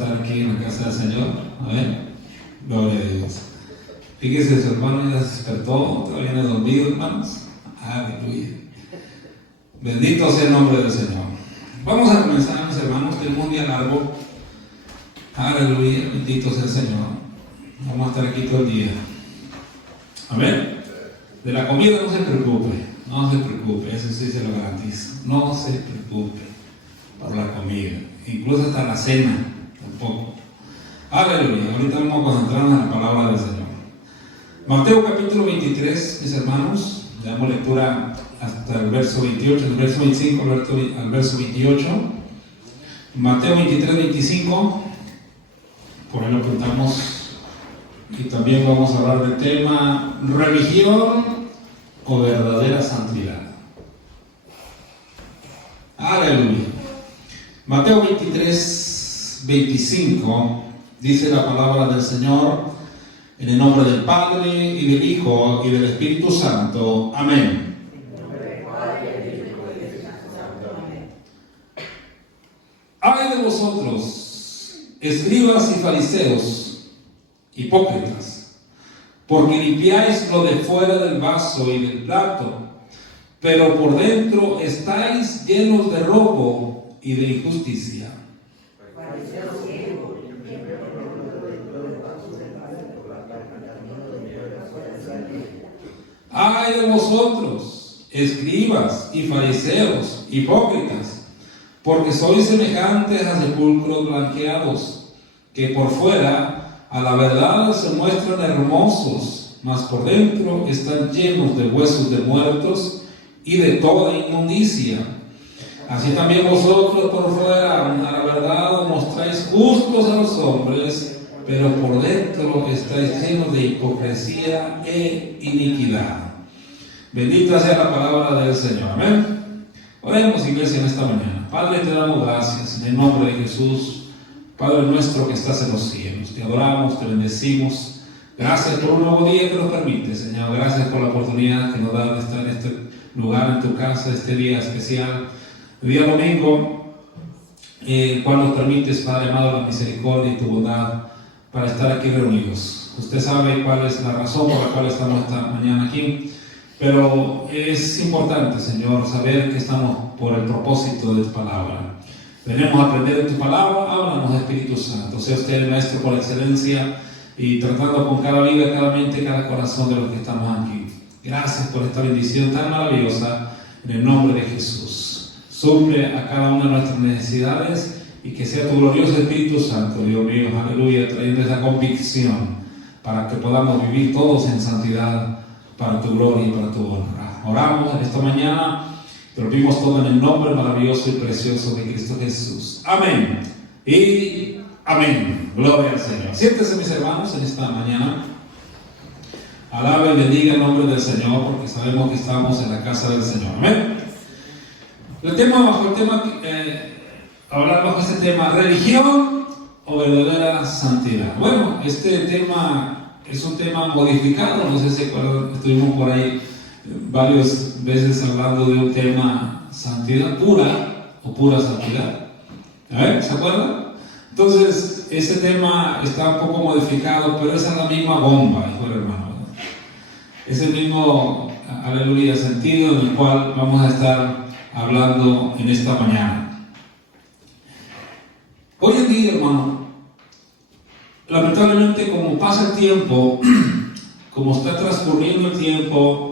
estar aquí en la casa del Señor. A ver, gloria a Dios. Fíjese, su hermano ya se despertó, todavía no ha dormido, hermanos. Aleluya. Bendito sea el nombre del Señor. Vamos a comenzar, mis hermanos, tenemos un día largo. Aleluya, bendito sea el Señor. Vamos a estar aquí todo el día. Amén. De la comida no se preocupe, eso sí se lo garantizo. No se preocupe por la comida, incluso hasta la cena, tampoco. Aleluya, ahorita vamos a concentrarnos en la palabra del Señor. Mateo capítulo 23, mis hermanos, le damos lectura hasta el verso 28, el verso 25 al verso 28. Mateo 23, 25, por ahí lo apuntamos. Y también vamos a hablar del tema religión o verdadera santidad. Aleluya. Mateo 23, 25 dice la palabra del Señor: en el nombre del Padre y del Hijo y del Espíritu Santo. Amén. Ay de vosotros, escribas y fariseos, hipócritas, porque limpiáis lo de fuera del vaso y del plato, pero por dentro estáis llenos de robo y de injusticia. Ay de vosotros, escribas y fariseos, hipócritas, porque sois semejantes a sepulcros blanqueados, que por fuera a la verdad se muestran hermosos, mas por dentro están llenos de huesos de muertos y de toda inmundicia. Así también vosotros por fuera a la verdad os mostráis justos a los hombres, pero por dentro estáis llenos de hipocresía e iniquidad. Bendita sea la palabra del Señor. Amén. Oremos, iglesia, en esta mañana. Padre, te damos gracias en el nombre de Jesús. Padre nuestro que estás en los cielos, te adoramos, te bendecimos. Gracias por un nuevo día que nos permite, Señor. Gracias por la oportunidad que nos da de estar en este lugar, en tu casa, este día especial, el día domingo, cual nos permites, Padre amado, la misericordia y tu bondad para estar aquí reunidos. Usted sabe cuál es la razón por la cual estamos esta mañana aquí, pero es importante, Señor, saber que estamos por el propósito de tu palabra. Venimos a aprender de tu palabra, háblanos, Espíritu Santo. Sea usted el maestro por excelencia y tratando con cada vida, cada mente, cada corazón de los que estamos aquí. Gracias por esta bendición tan maravillosa en el nombre de Jesús. Suple a cada una de nuestras necesidades y que sea tu glorioso Espíritu Santo, Dios mío, aleluya, trayendo esa convicción para que podamos vivir todos en santidad para tu gloria y para tu honra. Oramos en esta mañana. Te lo pedimos todo en el nombre maravilloso y precioso de Cristo Jesús. Amén. Y amén. Gloria al Señor. Siéntese, mis hermanos, en esta mañana. Alabe y bendiga el nombre del Señor, porque sabemos que estamos en la casa del Señor. Amén. Hablar bajo este tema, religión o verdadera santidad. Bueno, este tema es un tema modificado. No sé si estuvimos por ahí varias veces hablando de un tema santidad pura o pura santidad. A ver, ¿se acuerdan? Entonces, ese tema está un poco modificado, pero esa es la misma bomba, hijo del hermano. Es el mismo, aleluya, sentido en el cual vamos a estar hablando en esta mañana. Hoy en día, hermano, lamentablemente, como pasa el tiempo, como está transcurriendo el tiempo,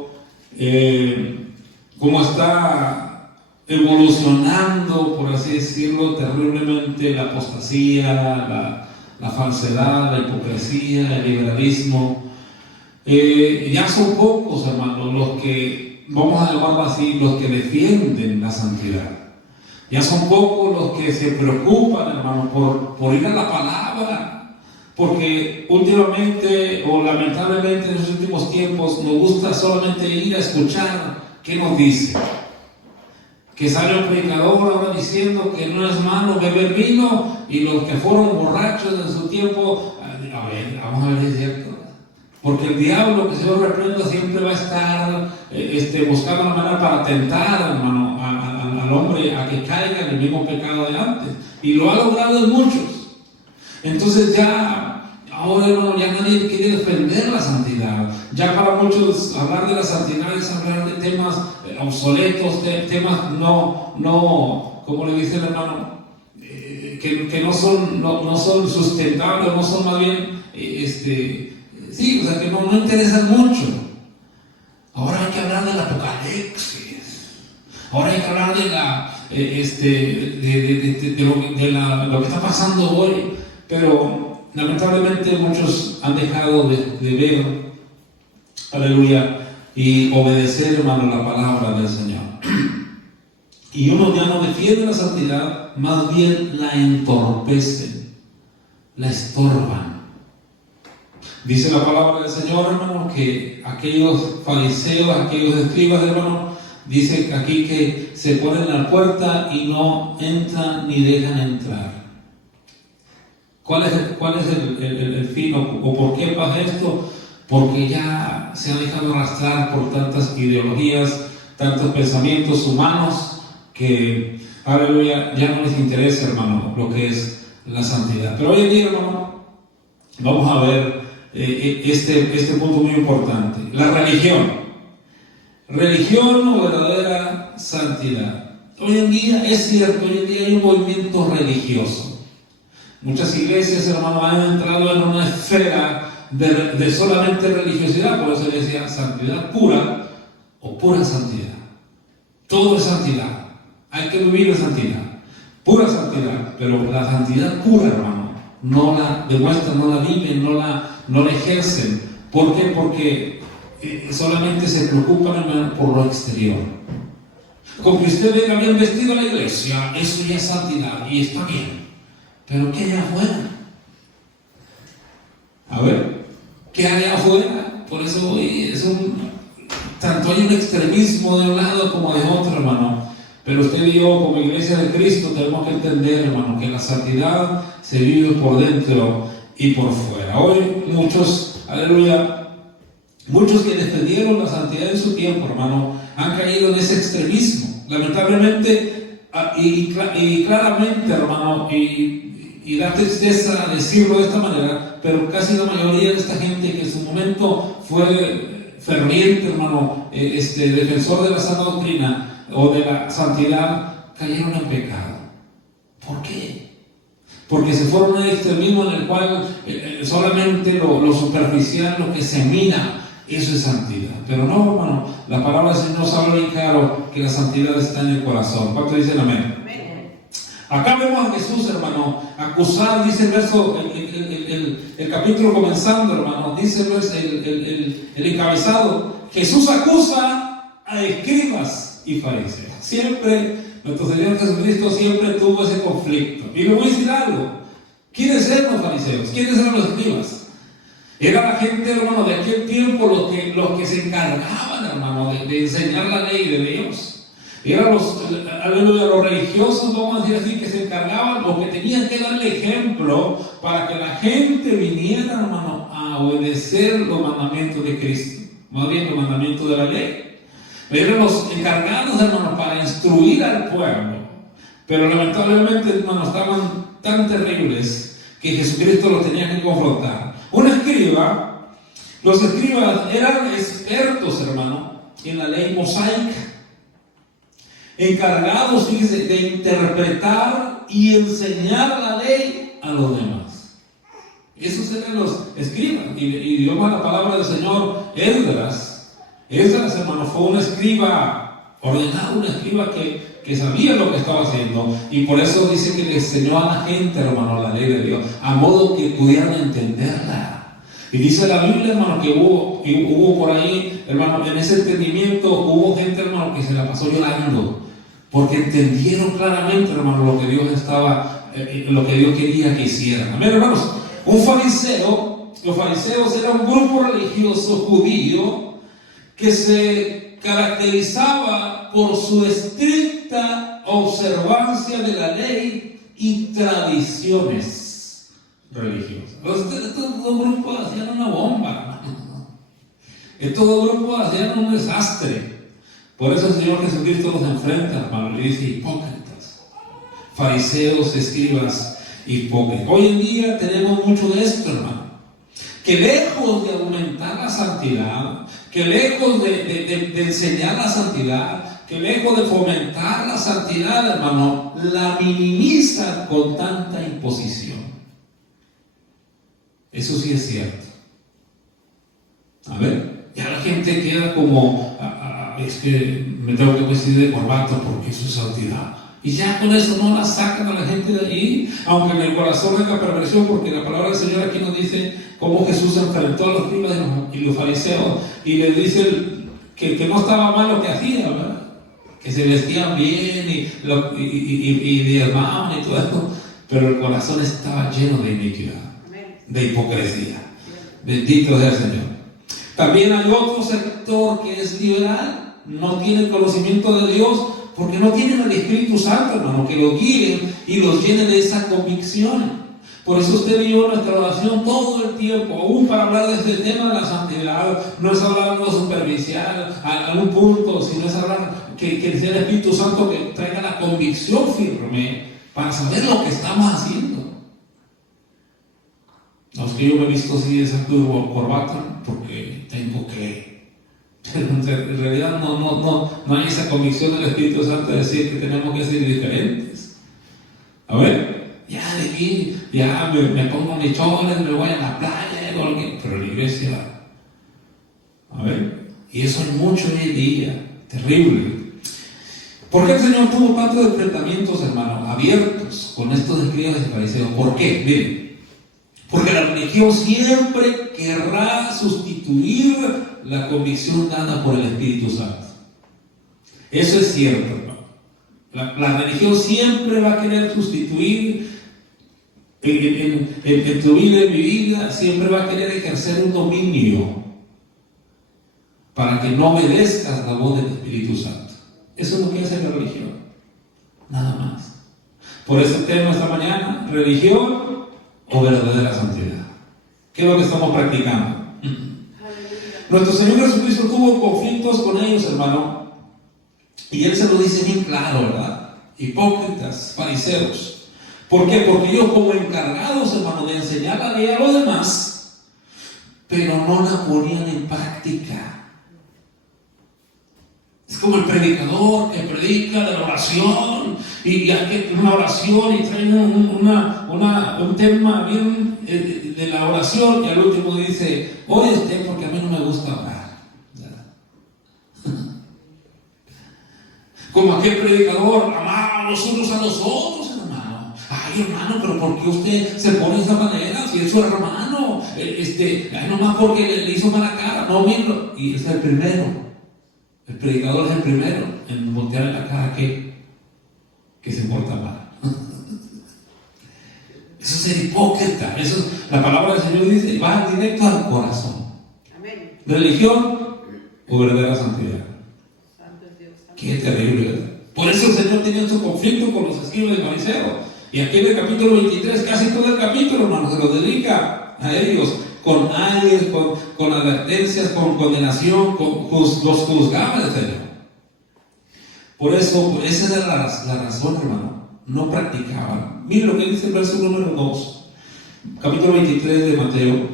como está evolucionando, por así decirlo, terriblemente la apostasía, la falsedad, la hipocresía, el liberalismo, ya son pocos, hermanos, los que, vamos a llamarlo así, los que defienden la santidad. Ya son pocos los que se preocupan, hermano, por ir a la palabra. Porque últimamente o lamentablemente en los últimos tiempos nos gusta solamente ir a escuchar qué nos dice. Que sale un predicador ahora diciendo que no es malo beber vino y los que fueron borrachos en su tiempo, a ver, vamos a ver si es cierto. Porque el diablo, que se lo reprenda, siempre va a estar buscando una manera para tentar, hermano, al hombre a que caiga en el mismo pecado de antes. Y lo ha logrado en muchos. Entonces ahora hermano, ya nadie quiere defender la santidad. Ya para muchos hablar de la santidad es hablar de temas obsoletos, de temas no, como le dice el hermano, que no son sustentables, no son más bien, sí, o sea, que no interesan mucho. Ahora hay que hablar del Apocalipsis. Ahora hay que hablar de lo que está pasando hoy. Pero lamentablemente muchos han dejado de ver, aleluya, y obedecer, hermano, la palabra del Señor. Y uno ya no defiende la santidad, más bien la entorpecen, la estorban. Dice la palabra del Señor, hermano, que aquellos fariseos, aquellos escribas, hermano, dice aquí que se ponen a la puerta y no entran ni dejan entrar. ¿Cuál es el fin o por qué pasa esto? Porque ya se han dejado arrastrar por tantas ideologías, tantos pensamientos humanos que, aleluya, ya no les interesa, hermano, lo que es la santidad. Pero hoy en día, hermano, vamos a ver este punto muy importante. La religión o verdadera santidad. Hoy en día es cierto, hoy en día hay un movimiento religioso. Muchas iglesias, hermano, han entrado en una esfera de solamente religiosidad. Por eso decía santidad pura o pura santidad. Todo es santidad. Hay que vivir en santidad, pura santidad. Pero la santidad pura, hermano, no la demuestran, no la viven, no la ejercen. ¿Por qué? Porque solamente se preocupan, hermano, por lo exterior. Con que usted venga bien vestido a la iglesia, eso ya es santidad y está bien. Pero ¿qué hay afuera? A ver, ¿qué hay afuera? Por eso tanto hay un extremismo de un lado como de otro, hermano. Pero usted y yo, como iglesia de Cristo, tenemos que entender, hermano, que la santidad se vive por dentro y por fuera. Hoy muchos, aleluya, muchos que defendieron la santidad en su tiempo, hermano, han caído en ese extremismo. Lamentablemente y claramente, hermano, y da tristeza decirlo de esta manera, pero casi la mayoría de esta gente que en su momento fue ferviente, hermano, defensor de la sana doctrina o de la santidad, cayeron en pecado. ¿Por qué? Porque se fueron a un extremismo en el cual solamente lo superficial, lo que se mira, eso es santidad. Pero no, hermano, la palabra del Señor nos habla bien claro que la santidad está en el corazón. ¿Cuánto dicen amén? Acá vemos a Jesús, hermano, acusar, dice el verso, el capítulo comenzando, hermano, dice el encabezado, Jesús acusa a escribas y fariseos. Siempre, nuestro Señor Jesucristo siempre tuvo ese conflicto. Y le voy a decir algo, ¿quiénes eran los fariseos? ¿Quiénes eran los escribas? Era la gente, hermano, de aquel tiempo los que se encargaban, hermano, de enseñar la ley de Dios. Eran los religiosos, vamos a decir así, que se encargaban o que tenían que darle ejemplo para que la gente viniera, hermano, a obedecer los mandamientos de Cristo, más bien los mandamientos de la ley. Eran los encargados, hermano, para instruir al pueblo. Pero lamentablemente, hermano, estaban tan terribles que Jesucristo los tenía que confrontar. Los escribas eran expertos, hermano, en la ley mosaica, encargados, fíjese, de interpretar y enseñar la ley a los demás. Esos eran los escribas. Y dio la palabra del Señor, Esdras, hermano, fue un escriba ordenado, un escriba que sabía lo que estaba haciendo. Y por eso dice que le enseñó a la gente, hermano, la ley de Dios, a modo que pudieran entenderla. Y dice la Biblia, hermano, que hubo por ahí, hermano, en ese entendimiento hubo gente, hermano, que se la pasó llorando. Porque entendieron claramente, hermano, lo que Dios quería que hicieran. Amén, hermanos. Los fariseos eran un grupo religioso judío que se caracterizaba por su estricta observancia de la ley y tradiciones religiosas. Estos dos grupos hacían una bomba, hermano. Estos dos grupos hacían un desastre. Por eso el Señor Jesucristo los enfrenta, hermano, le dice hipócritas, fariseos, escribas. hipócritas. Hoy en día tenemos mucho de esto, hermano. Que lejos de aumentar la santidad, que lejos de enseñar la santidad, que lejos de fomentar la santidad, hermano, la minimizan con tanta imposición. Eso sí es cierto. A ver, ya la gente queda como, es que me tengo que vestir de corbata porque eso es santidad. Y ya con eso no la sacan a la gente de ahí, aunque en el corazón hay la perversión, porque la palabra del Señor aquí nos dice cómo Jesús enfrentó a los escribas y los fariseos y les dice que no estaba mal lo que hacían, ¿verdad? Que se vestían bien y diezmaban y todo esto, pero el corazón estaba lleno de iniquidad, de hipocresía. Bendito sea el Señor. También hay otro sector que es liberal, no tiene conocimiento de Dios, porque no tienen al Espíritu Santo, hermano, que los guíe y los llene de esa convicción. Por eso usted y yo nuestra oración todo el tiempo, aún para hablar de este tema de la santidad, no es hablar de superficial a algún punto, sino es hablar que sea el Espíritu Santo que traiga la convicción firme para saber lo que estamos haciendo. No es que yo me he visto así de esa corbata porque tengo que. En realidad no hay esa convicción del Espíritu Santo de decir que tenemos que ser diferentes. A ver, ya de aquí, ya me pongo mis chores, me voy a la playa, pero la iglesia, a ver, y eso hay mucho hoy en día, terrible. ¿Por qué el Señor tuvo tantos enfrentamientos, hermanos, abiertos con estos escribas y fariseos? ¿Por qué? Miren, porque la religión siempre querrá sustituir la convicción dada por el Espíritu Santo. Eso es cierto, hermano. La religión siempre va a querer sustituir en tu vida, en mi vida, siempre va a querer ejercer un dominio para que no obedezcas la voz del Espíritu Santo. Eso es lo que hace la religión. Nada más. Por eso el tema esta mañana, religión o verdadera santidad. ¿Qué es lo que estamos practicando? Nuestro Señor Jesucristo tuvo conflictos con ellos, hermano, y Él se lo dice bien claro, ¿verdad? Hipócritas, fariseos. ¿Por qué? Porque ellos como encargados, hermano, de enseñar la ley a los demás, pero no la ponían en práctica. Es como el predicador que predica de la oración y hay una oración y trae un tema bien de la oración y al último dice, ore usted porque a mí no me gusta orar. Como aquel predicador, amar los unos a los otros, hermano. Ay, hermano, pero ¿por qué usted se pone de esa manera? Si es su hermano, ay, nomás porque le hizo mala cara, no, míralo. Y es el primero. El predicador es el primero en voltearle la cara que se porta mal. Eso es ser hipócrita. Eso es, la palabra del Señor dice, va directo al corazón. Amén. Religión o verdadera santidad. Qué terrible, ¿verdad? Por eso el Señor tenía su conflicto con los escribas y fariseos. Y aquí en el capítulo 23, casi todo el capítulo, hermano, se lo dedica a ellos. Con ayes, con advertencias, con condenación, los juzgaba el Señor. Por eso, esa era la razón, hermano. No practicaban. Miren lo que dice el verso número 2, capítulo 23 de Mateo,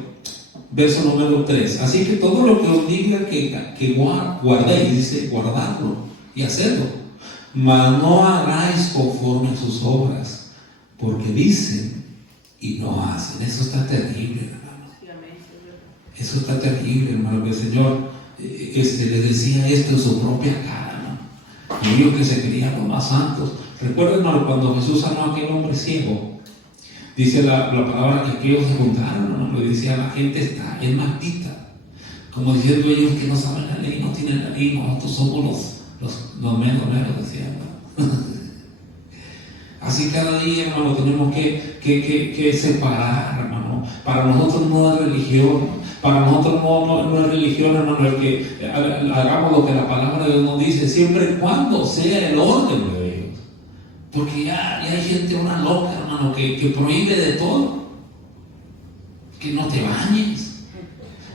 verso número 3. Así que todo lo que os diga que guardéis, dice guardarlo y hacerlo, mas no hagáis conforme a sus obras, porque dicen y no hacen. Eso está terrible, hermano. Eso está terrible, hermano, que el Señor les decía esto en su propia cara, ¿no? Y ellos que se creían los más santos. Recuerden, hermano, cuando Jesús sanó a aquel hombre ciego, dice la palabra que aquellos se juntaron, hermano, le decía, la gente es maldita. Como diciendo ellos que no saben la ley, no tienen la ley, nosotros somos los menos, decían, ¿no? Así cada día, hermano, tenemos que separar, hermano. Para nosotros no es religión. Para nosotros no es religión, hermano, el que hagamos lo que la palabra de Dios nos dice, siempre y cuando sea el orden de Dios. Porque ya hay gente, una loca, hermano, que prohíbe de todo. Que no te bañes,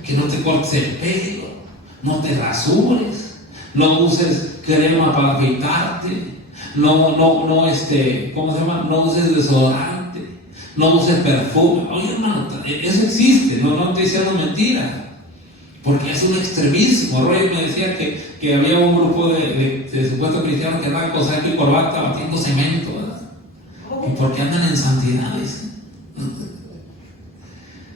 que no te cortes el pelo, no te rasures, no uses crema para afeitarte, ¿cómo se llama? No uses desodorante, no uses perfume. Oye, hermano, eso existe, no estoy diciendo mentira. Porque es un extremismo. Roy me decía que había un grupo de supuestos cristianos que andaban con saco y corbata batiendo cemento, ¿verdad? ¿Y por qué andan en santidad?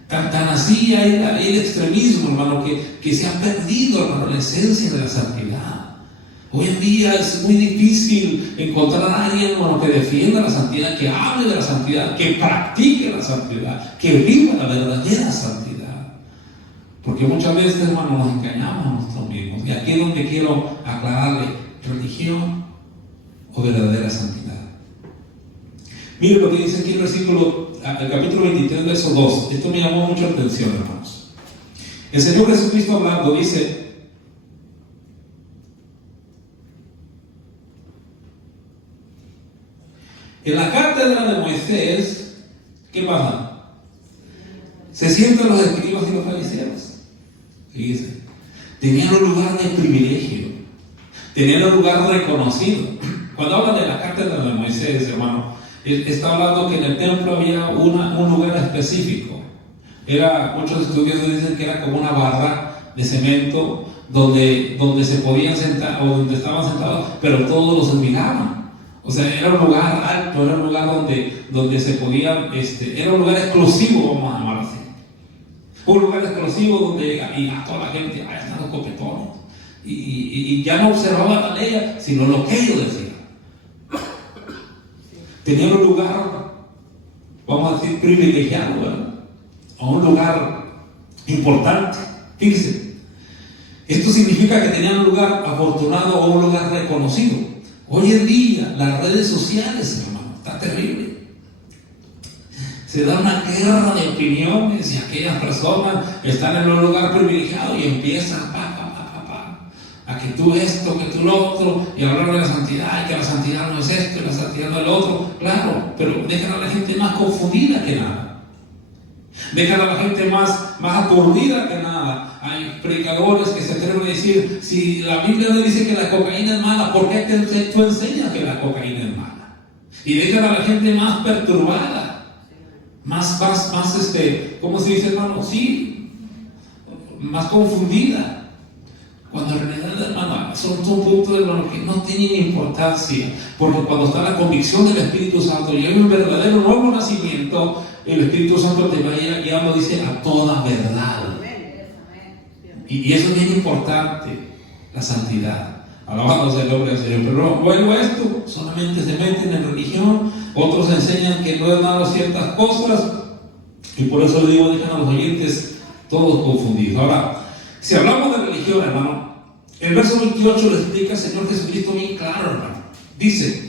Tan así hay el extremismo, hermano, que se ha perdido, hermano, la esencia de la santidad. Hoy en día es muy difícil encontrar a alguien, hermano, que defienda la santidad, que hable de la santidad, que practique la santidad, que viva la verdadera santidad. Porque muchas veces, hermano, nos engañamos a nosotros mismos. Y aquí es donde quiero aclararle: religión o verdadera santidad. Mire lo que dice aquí el capítulo 23, verso 2. Esto me llamó mucho la atención, hermanos. El Señor Jesucristo hablando dice: en la cátedra de Moisés, ¿qué pasa? Se sientan los escribas y los fariseos. Fíjense, tenían un lugar de privilegio, tenían un lugar reconocido. Cuando habla de la cátedra de Moisés, hermano, está hablando que en el templo había un lugar específico. Muchos estudiosos dicen que era como una barra de cemento donde se podían sentar, o donde estaban sentados, pero todos los admiraban. O sea, era un lugar alto, era un lugar donde se podía, era un lugar exclusivo, vamos a llamarlo así. Un lugar exclusivo donde a toda la gente, están los copetones. Y ya no observaban la ley, sino lo que ellos decían. Tenían un lugar, vamos a decir, privilegiado, ¿verdad? O un lugar importante. Fíjense, esto significa que tenían un lugar afortunado o un lugar reconocido. Hoy en día, las redes sociales, hermano, está terrible. Se da una guerra de opiniones y aquellas personas están en un lugar privilegiado y empiezan a que tú esto, que tú lo otro, y hablar de la santidad, y que la santidad no es esto, y la santidad no es lo otro. Claro, pero dejan a la gente más confundida que nada. Dejan a la gente más aturdida que nada. Hay predicadores que se atreven a decir: si la Biblia no dice que la cocaína es mala, ¿por qué tú enseñas que la cocaína es mala? Y dejan a la gente más perturbada. Más, ¿cómo se dice, hermano? Sí, más confundida. Cuando en realidad, hermano, son puntos, hermano, que no tienen importancia. Porque cuando está la convicción del Espíritu Santo y hay un verdadero nuevo nacimiento, el Espíritu Santo te va a ir guiando, dice, a toda verdad. Y eso es bien importante, la santidad. Alabado sea el nombre del Señor. Pero luego esto, solamente se meten en religión. Otros enseñan que no es malo ciertas cosas. Y por eso le digo, dejan a los oyentes todos confundidos. Ahora, si hablamos de religión, hermano, el verso 28 le explica el Señor Jesucristo bien claro, hermano. Dice: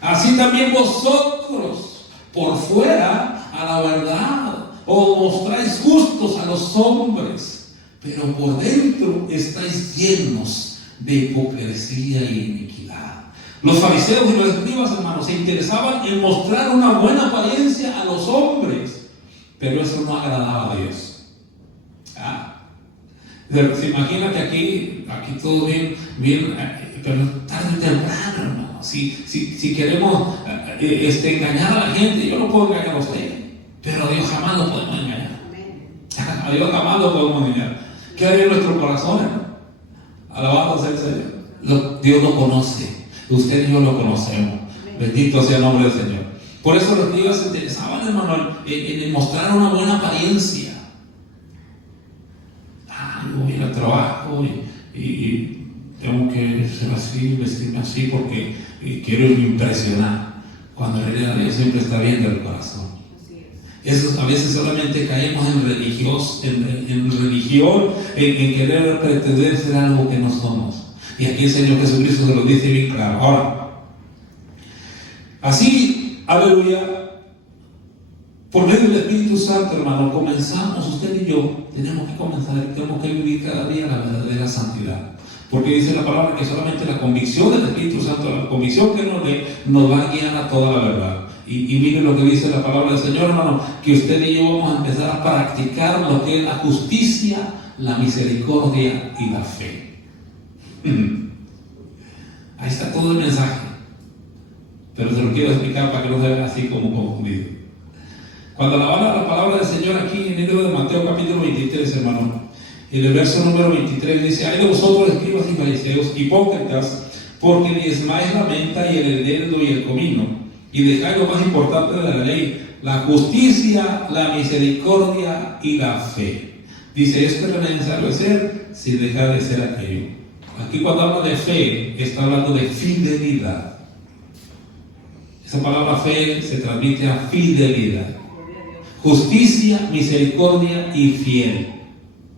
así también vosotros por fuera a la verdad os mostráis justos a los hombres, pero por dentro estáis llenos de hipocresía y iniquidad. Los fariseos y los escribas, hermanos, se interesaban en mostrar una buena apariencia a los hombres, pero eso no agradaba a Dios. Se imagina que aquí todo bien, pero tarde o temprano, hermano. Si queremos engañar a la gente, yo no puedo engañar a usted, pero a Dios jamás lo podemos engañar. A Dios jamás lo podemos engañar. ¿Qué hay en nuestro corazón, hermano? Alabado sea el Señor. Dios lo conoce. Usted y yo lo conocemos. Bendito sea el nombre del Señor. Por eso los niños se interesaban, hermano, en mostrar una buena apariencia. Yo voy al trabajo y tengo que ser así, vestirme así porque quiero impresionar. Cuando en realidad Dios siempre está viendo el corazón. Eso, a veces solamente caemos en religión, en querer pretender ser algo que no somos. Y aquí el Señor Jesucristo se lo dice bien claro. Ahora, así, aleluya, por medio del Espíritu Santo, hermano, comenzamos, usted y yo, tenemos que vivir cada día la verdadera santidad. Porque dice la palabra que solamente la convicción del Espíritu Santo, la convicción que nos va a guiar a toda la verdad. Y miren lo que dice la palabra del Señor, hermano, que usted y yo vamos a empezar a practicar lo que es la justicia, la misericordia y la fe. Ahí está todo el mensaje. Pero se lo quiero explicar para que no se vea así como confundido. Cuando la palabra del Señor aquí en el libro de Mateo capítulo 23, hermano, en el verso número 23 dice: hay de vosotros, escribas y fariseos, hipócritas, porque diezmáis la menta y el eneldo y el comino, y dejáis lo más importante de la ley, la justicia, la misericordia y la fe. Dice: esto es lo necesario hacer sin dejar de ser aquello. Aquí cuando habla de fe, está hablando de fidelidad. Esa palabra fe se transmite a fidelidad. Justicia, misericordia y fiel.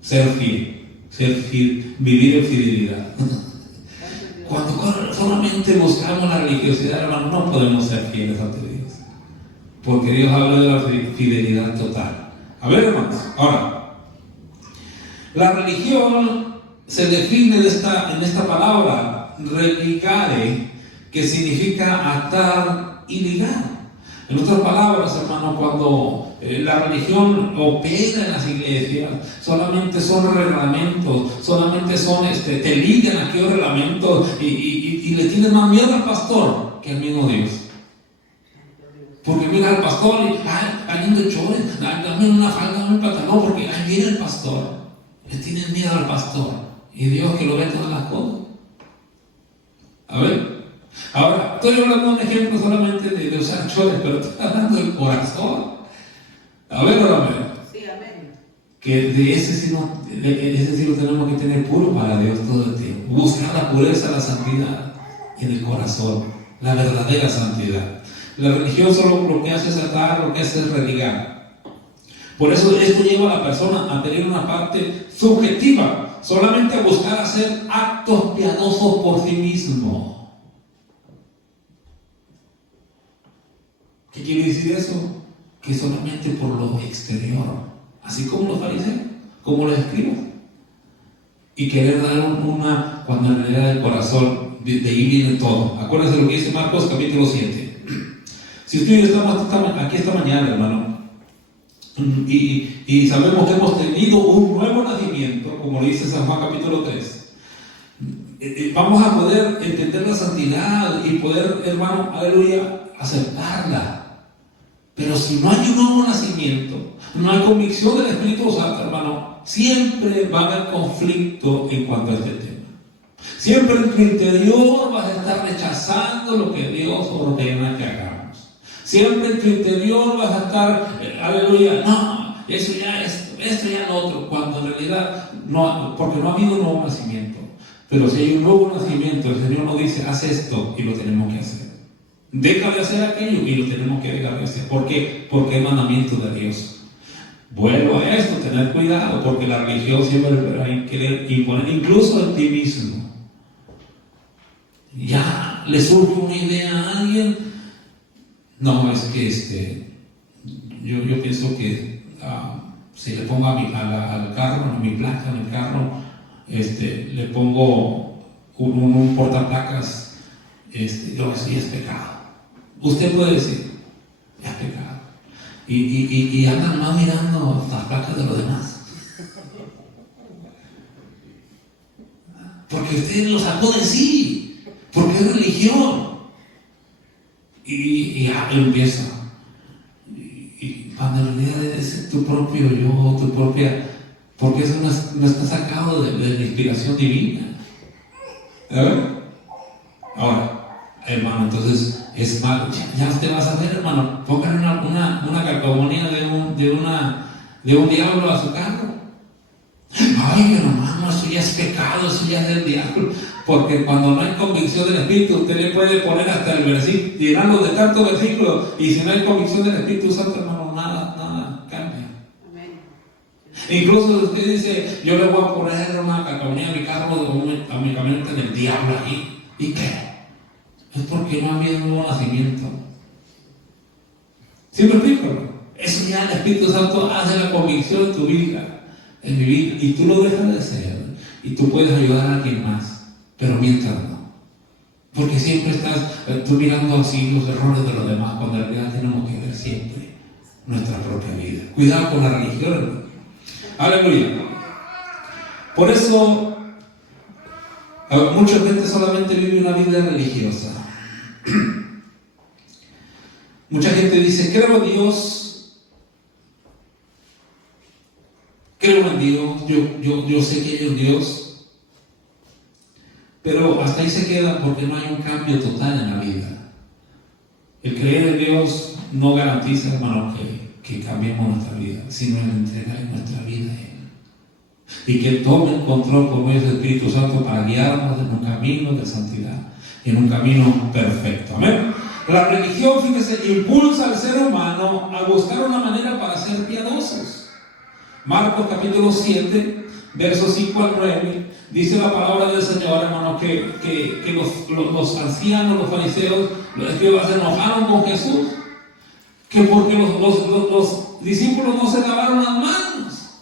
Ser fiel, vivir en fidelidad. Cuando solamente buscamos la religiosidad, hermano, no podemos ser fieles ante Dios, porque Dios habla de la fidelidad total. A ver, hermanos, ahora, la religión se define en esta palabra religare, que significa atar y ligar. En otras palabras, hermano, cuando la religión opera en las iglesias, solamente son reglamentos, solamente son, te ligan aquellos reglamentos y le tienes más miedo al pastor que al mismo Dios. Porque mira al pastor y, hay un de chores, dame una falda, dame un pantalón, porque ahí viene el pastor. Le tienes miedo al pastor y Dios que lo ve todas las cosas. A ver. Ahora, estoy hablando de un ejemplo solamente de usar chores, pero estoy hablando del corazón. A ver, sí, amén. Que de ese sí lo tenemos que tener puro para Dios todo el tiempo. Buscar la pureza, la santidad en el corazón, la verdadera santidad. La religión solo lo que hace es atar, lo que hace es religar. Por eso esto lleva a la persona a tener una parte subjetiva, solamente a buscar hacer actos piadosos por sí mismo. ¿Qué quiere decir eso? Que solamente por lo exterior, así como los fariseos, como los escribas, y querer dar cuando en realidad el corazón, de ahí viene todo. Acuérdense lo que dice Marcos capítulo 7. Si usted y yo estamos aquí esta mañana, hermano, y sabemos que hemos tenido un nuevo nacimiento, como lo dice San Juan capítulo 3, vamos a poder entender la santidad y poder, hermano, aleluya, aceptarla. Pero si no hay un nuevo nacimiento, no hay convicción del Espíritu Santo, hermano, siempre va a haber conflicto en cuanto a este tema. Siempre en tu interior vas a estar rechazando lo que Dios ordena que hagamos. Siempre en tu interior vas a estar, aleluya, no, eso ya esto ya lo otro, cuando en realidad no, porque no ha habido un nuevo nacimiento. Pero si hay un nuevo nacimiento, el Señor nos dice: haz esto, y lo tenemos que hacer. Deja de hacer aquello y lo tenemos que dejar de hacer. ¿Por qué? Porque es mandamiento de Dios. Vuelvo a esto, tener cuidado, porque la religión siempre va a querer imponer, incluso en ti mismo. Ya le surge una idea a alguien. No, es que yo pienso que si le pongo al carro, a mi placa, en el carro, le pongo un portaplacas, así es pecado. Usted puede decir: es pecado. Y andan más mirando las placas de los demás. Porque usted lo sacó de sí. Porque es religión. Y ya empieza. Y cuando en realidad es tu propio yo, tu propia. Porque eso no está sacado de la inspiración divina. Ahora, hermano, entonces es malo. Ya usted va a saber, hermano. Pongan una calcomanía de un diablo a su carro. Ay, hermano, eso ya es pecado, eso ya es del diablo. Porque cuando no hay convicción del Espíritu, usted le puede poner hasta el versículo, llenarlo de tantos versículos, y si no hay convicción del Espíritu Santo, hermano, nada cambia. Amén. Incluso usted dice: yo le voy a poner una calcomanía a mi carro, a mi camioneta del diablo ahí. ¿Y qué? Es porque no ha habido un nuevo nacimiento. ¿Sí me explico? Eso ya el Espíritu Santo hace la convicción en tu vida, en mi vida, y tú lo dejas de hacer, y tú puedes ayudar a alguien más, pero mientras no. Porque siempre estás tú mirando así los errores de los demás, cuando en realidad tenemos que ver siempre nuestra propia vida. Cuidado con la religión. Aleluya. Por eso mucha gente solamente vive una vida religiosa. Mucha gente dice: creo en Dios, creo en Dios, yo sé que hay un Dios, pero hasta ahí se queda porque no hay un cambio total en la vida. El creer en Dios no garantiza, hermano, que cambiemos nuestra vida, sino el entregar nuestra vida a Él. Y que Él tome el control por medio del Espíritu Santo para guiarnos en un camino de santidad, en un camino perfecto. Amén. La religión, fíjese, impulsa al ser humano a buscar una manera para ser piadosos. Marcos capítulo 7, versos 5 al 9, dice la palabra del Señor, hermano, que los ancianos, los fariseos, los escribas se enojaron con Jesús, que porque los discípulos no se lavaron las manos.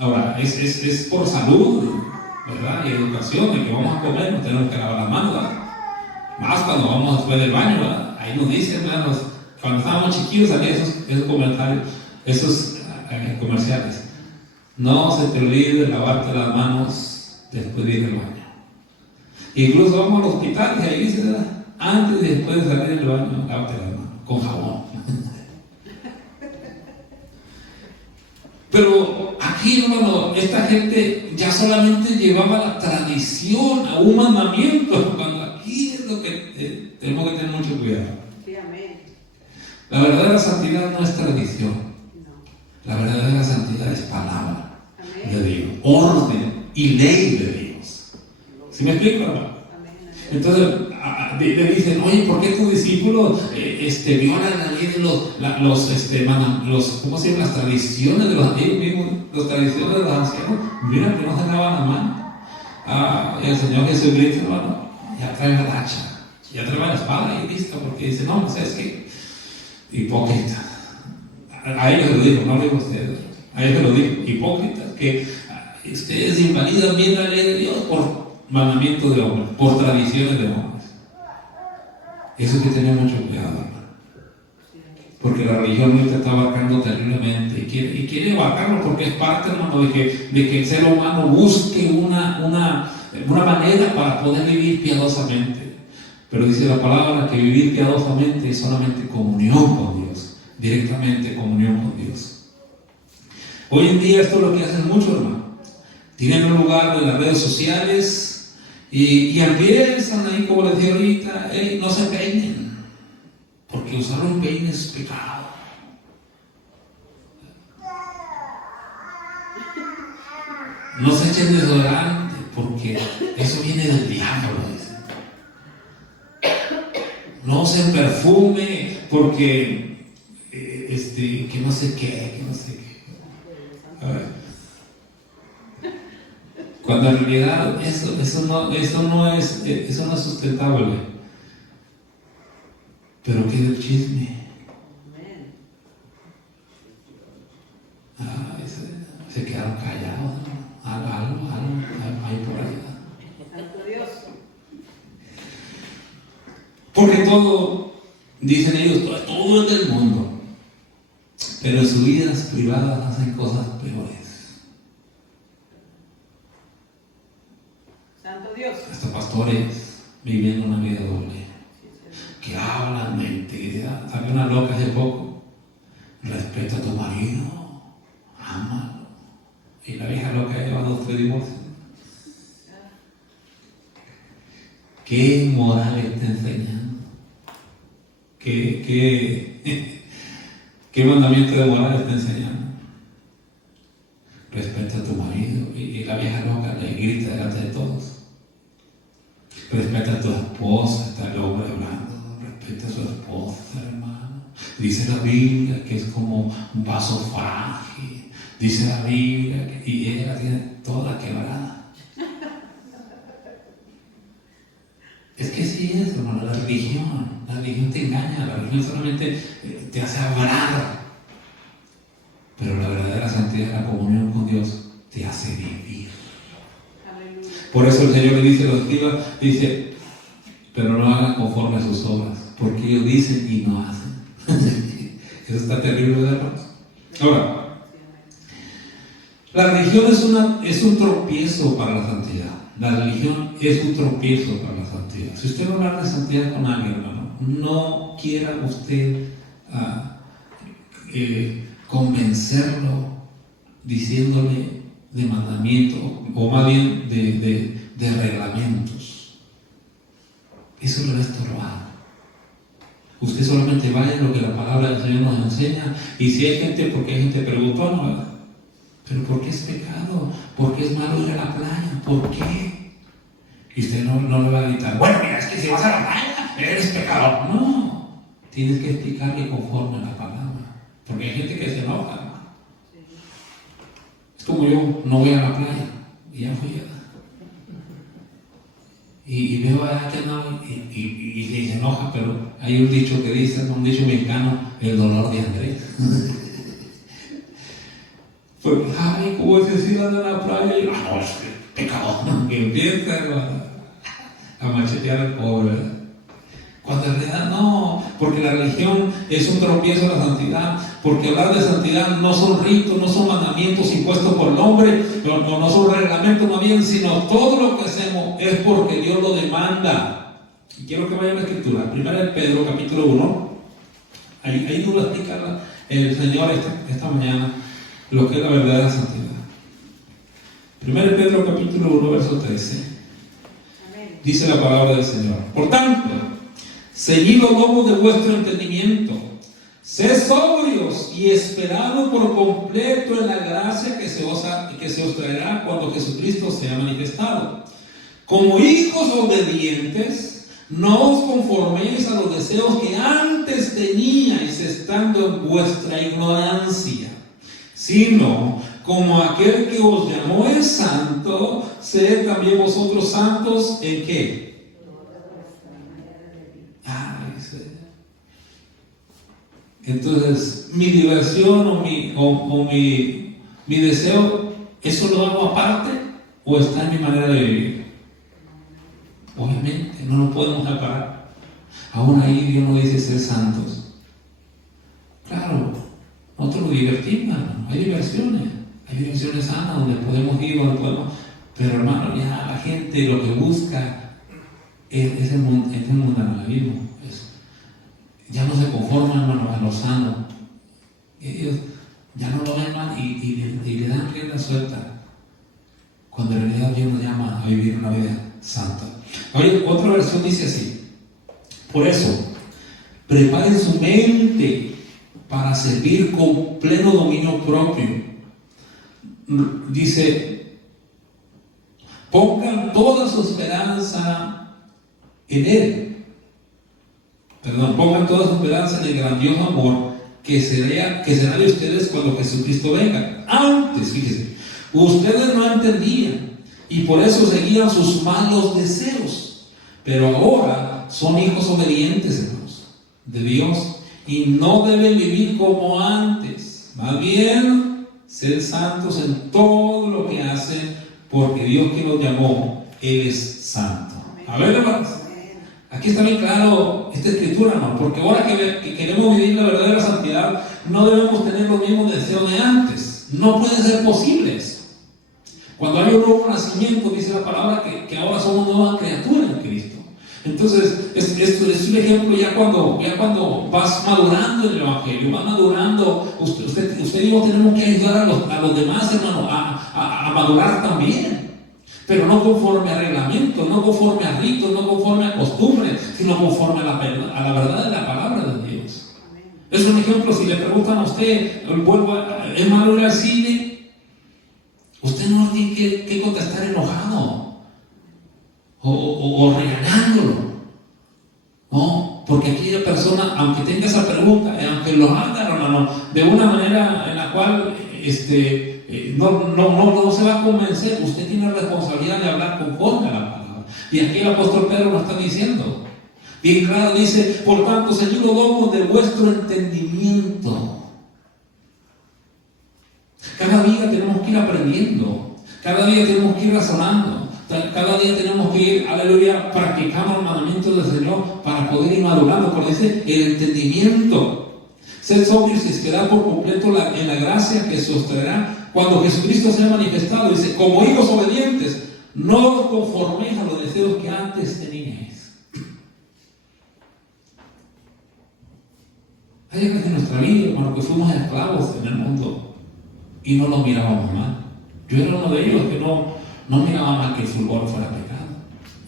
Ahora, es por salud, ¿verdad? Y educación, de que vamos a comer, no tenemos que lavar las manos, ¿verdad? Más cuando vamos después del baño, ¿verdad? Ahí nos dicen, hermanos, cuando estábamos chiquillos salían esos comentarios, esos comerciales. No se te olvide de lavarte las manos después de ir al baño. Incluso vamos al hospital y ahí dice, ¿verdad? Antes y después de salir del baño, lávate las manos con jabón. Pero aquí, hermano, esta gente ya solamente llevaba la tradición a un mandamiento, cuando aquí es lo que tenemos que tener mucho cuidado. Sí, amén. La verdadera santidad no es tradición. La verdadera santidad es palabra de Dios, orden y ley de Dios. ¿Sí me explico, hermano? Entonces le dicen, oye, ¿por qué tus discípulos violan la ley de los ¿cómo se llama? Las tradiciones de los antiguos mismos, las tradiciones de los ancianos? Mira que no se lavan la mano. El Señor Jesucristo, hermano, ya trae el hacha, ya trae la espada y lista, porque dice, no, ¿sabes qué? Hipócrita. A ellos lo dijo, no lo digo a ustedes, a ellos lo dijo, hipócritas, que ustedes invalidan bien la ley de Dios por mandamiento de hombres, por tradiciones de hombres. Eso hay que tener mucho cuidado, hermano, porque la religión no te está abarcando terriblemente y quiere abarcarlo porque es parte, hermano, de que el ser humano busque una manera para poder vivir piadosamente. Pero dice la palabra que vivir piadosamente es solamente comunión con Dios, directamente comunión con Dios. Hoy en día esto es lo que hacen muchos, hermano. Tienen un lugar en las redes sociales y empiezan ahí, como les decía ahorita, no se peinen, porque usar un peine es pecado. No se echen desodorante, porque eso viene del diablo, dicen. No se perfume, porque que no sé qué, A ver. Cuando en realidad eso no es sustentable. Pero ¿qué del chisme? Se quedaron callados, ¿no? Algo hay por ahí. Santo Dios. Porque todo, dicen ellos, todo es del mundo, pero en sus vidas privadas hacen cosas peores. Santo Dios. Hasta pastores viviendo una vida doble, que hablan de integridad. Había una loca hace poco, respeta a tu marido, ámalo. Y la vieja loca lleva 2 divorcios. ¿Qué moral está enseñando? ¿Qué mandamiento de moral está enseñando? Respeta a tu marido. Y la vieja loca le grita delante de todos. Respeta a tu esposa, está el hombre hablando. Respeta a su esposa, hermano. Dice la Biblia que es como un vaso frágil. Dice la Biblia que, y ella la tiene toda quebrada. Es que sí es, hermano, la religión te engaña, la religión solamente te hace hablar, pero la verdadera santidad, la comunión con Dios, te hace vivir. Aleluya. Por eso el Señor le dice a los escribas, dice, pero no hagan conforme a sus obras, porque ellos dicen y no hacen. Eso está terrible, hermanos. Ahora, la religión es un tropiezo para la santidad. La religión es un tropiezo para la santidad. Si usted no habla de santidad con alguien, hermano, no quiera usted convencerlo diciéndole de mandamiento, o más bien de reglamentos. Eso le va a estorbar. Usted solamente vaya en lo que la palabra del Señor nos enseña. Y si hay gente, porque hay gente preguntona, ¿verdad? Pero ¿por qué es pecado? ¿Por qué es malo ir a la playa? ¿Por qué? Y usted no le va a gritar, bueno, mira, es que si vas a la playa, eres pecador. No, tienes que explicarle conforme a la palabra. Porque hay gente que se enoja, ¿no? Es como yo, no voy a la playa, y ya fui ya. Y veo a que no, y se enoja, pero hay un dicho que dice, un dicho mexicano, el dolor de Andrés. Pues, ay, ¿cómo es decir a la playa? Y no, es pecador, ¿no? Que empieza a machetear al pobre, ¿verdad? Cuando en realidad no, porque la religión es un tropiezo a la santidad, porque hablar de santidad no son ritos, no son mandamientos impuestos por el hombre, no son reglamentos más bien, sino todo lo que hacemos es porque Dios lo demanda. Y quiero que vayan a la escritura, 1 Pedro capítulo 1, ahí nos lo explica el Señor esta mañana, lo que es la verdadera santidad. 1 Pedro capítulo 1, verso 13, dice la palabra del Señor: por tanto, ceñid los lomos de vuestro entendimiento, sed sobrios y esperad por completo en la gracia que se os traerá cuando Jesucristo sea manifestado. Como hijos obedientes, no os conforméis a los deseos que antes teníais estando en vuestra ignorancia, sino como aquel que os llamó es santo, sed también vosotros santos en ¿qué? Entonces, mi diversión o mi deseo, ¿eso lo hago aparte o está en mi manera de vivir? Obviamente, no lo podemos separar. Aún ahí Dios nos dice ser santos. Claro, nosotros nos divertimos, ¿no? Hay diversiones sanas donde podemos ir, donde podemos. Pero hermano, ya la gente lo que busca es el mundanalismo. Ya no se conforman, hermano, a lo sano. Ellos ya no lo ven mal y le dan rienda suelta. Cuando en realidad Dios nos llama a vivir una vida santa. Oye, otra versión dice así: por eso, preparen su mente para servir con pleno dominio propio. Dice, pongan toda su esperanza en Él. Pongan toda su esperanza en el grandioso amor que será de ustedes cuando Jesucristo venga. Antes, fíjense, ustedes no entendían y por eso seguían sus malos deseos, pero ahora son hijos obedientes, hermanos, de Dios, y no deben vivir como antes. Más bien, ser santos en todo lo que hacen, porque Dios que los llamó, Él es santo. A ver, hermanos. Aquí está bien claro esta escritura, ¿no? Porque ahora que queremos vivir la verdadera santidad, no debemos tener los mismos deseos de antes. No puede ser posible eso. Cuando hay un nuevo nacimiento, dice la palabra que ahora somos nuevas criaturas en Cristo. Entonces, esto es un ejemplo ya cuando vas madurando en el Evangelio, vas madurando. Usted y yo tenemos que ayudar a los demás, hermano, a madurar también. Pero no conforme a reglamentos, no conforme a ritos, no conforme a costumbres, sino conforme a la verdad de la palabra de Dios. Es un ejemplo. Si le preguntan a usted, ¿es malo ir al cine? Usted no tiene que contestar enojado o regañándolo. No, porque aquella persona, aunque tenga esa pregunta, aunque lo haga, hermano, de una manera en la cual no se va a convencer. Usted tiene la responsabilidad de hablar conforme a la palabra. Y aquí el apóstol Pedro lo está diciendo. Bien claro, dice, por tanto, ceñid los lomos de vuestro entendimiento. Cada día tenemos que ir aprendiendo. Cada día tenemos que ir razonando. Cada día tenemos que ir, aleluya, practicando el mandamiento del Señor para poder ir madurando. Porque dice, el entendimiento. Sed sobrios y esperad por completo en la gracia que se os traerá cuando Jesucristo sea manifestado. Dice, como hijos obedientes, no os conforméis a los deseos que antes teníais. Hay épocas en nuestra vida, hermano, que fuimos esclavos en el mundo y no nos mirábamos mal. Yo era uno de ellos que no miraba mal que el fútbol fuera pecado.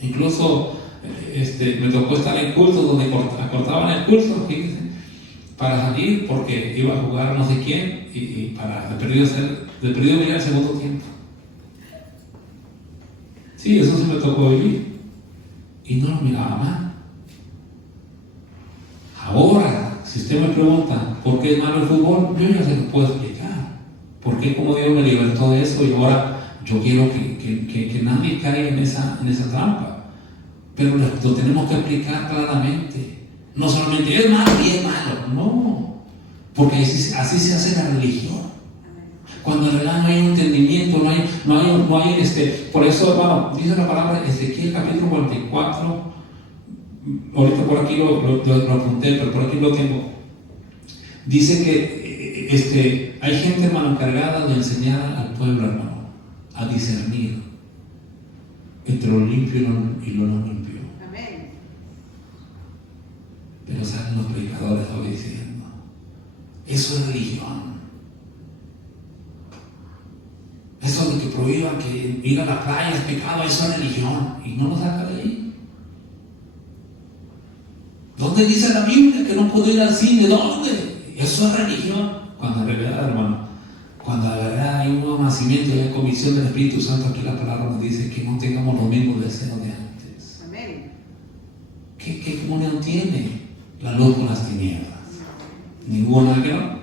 Incluso me tocó estar en cultos donde acortaban el culto, fíjense, para salir porque iba a jugar no sé quién y para de perdido mirar el segundo tiempo. Sí, eso sí me tocó vivir y no lo miraba mal. Ahora, si usted me pregunta por qué es malo el fútbol, yo ya se lo puedo explicar. ¿Por qué como Dios me libertó de eso y ahora yo quiero que nadie caiga en esa trampa? Pero lo tenemos que explicar claramente. No solamente es malo y es malo, no. Porque así se hace la religión. Cuando en realidad no hay un entendimiento, no hay por eso, hermano, dice la palabra Ezequiel capítulo 44. Ahorita por aquí lo apunté, pero por aquí lo tengo. Dice que hay gente, hermano, encargada de enseñar al pueblo, hermano, a discernir entre lo limpio y lo no limpio. Amén. Pero salen los predicadores hoy diciendo, eso es religión. Eso de que prohíban que ir a la playa es pecado, eso es religión. Y no lo saca de ahí. ¿Dónde dice la Biblia que no puedo ir al cine? ¿Dónde? Eso es religión. Cuando en realidad, hermano, cuando de verdad hay un nuevo nacimiento y hay convicción del Espíritu Santo, aquí la palabra nos dice que no tengamos los mismos deseos de antes. Amén. ¿Qué comunión tiene la luz con las tinieblas? Ninguna, que no.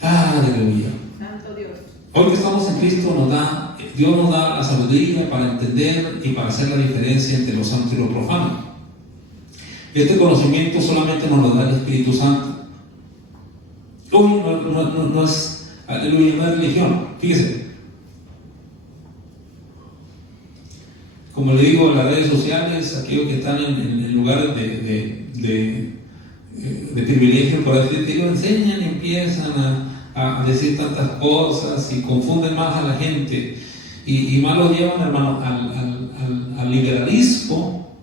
Aleluya. Santo Dios. Hoy que estamos en Cristo, Dios nos da la sabiduría para entender y para hacer la diferencia entre lo santo y lo profano. Este conocimiento solamente nos lo da el Espíritu Santo. Hoy no es, aleluya, no es religión. Fíjese, como le digo, en las redes sociales, aquellos que están en lugares de privilegio, por así decirlo, enseñan y empiezan a decir tantas cosas y confunden más a la gente y más lo llevan, hermano, al liberalismo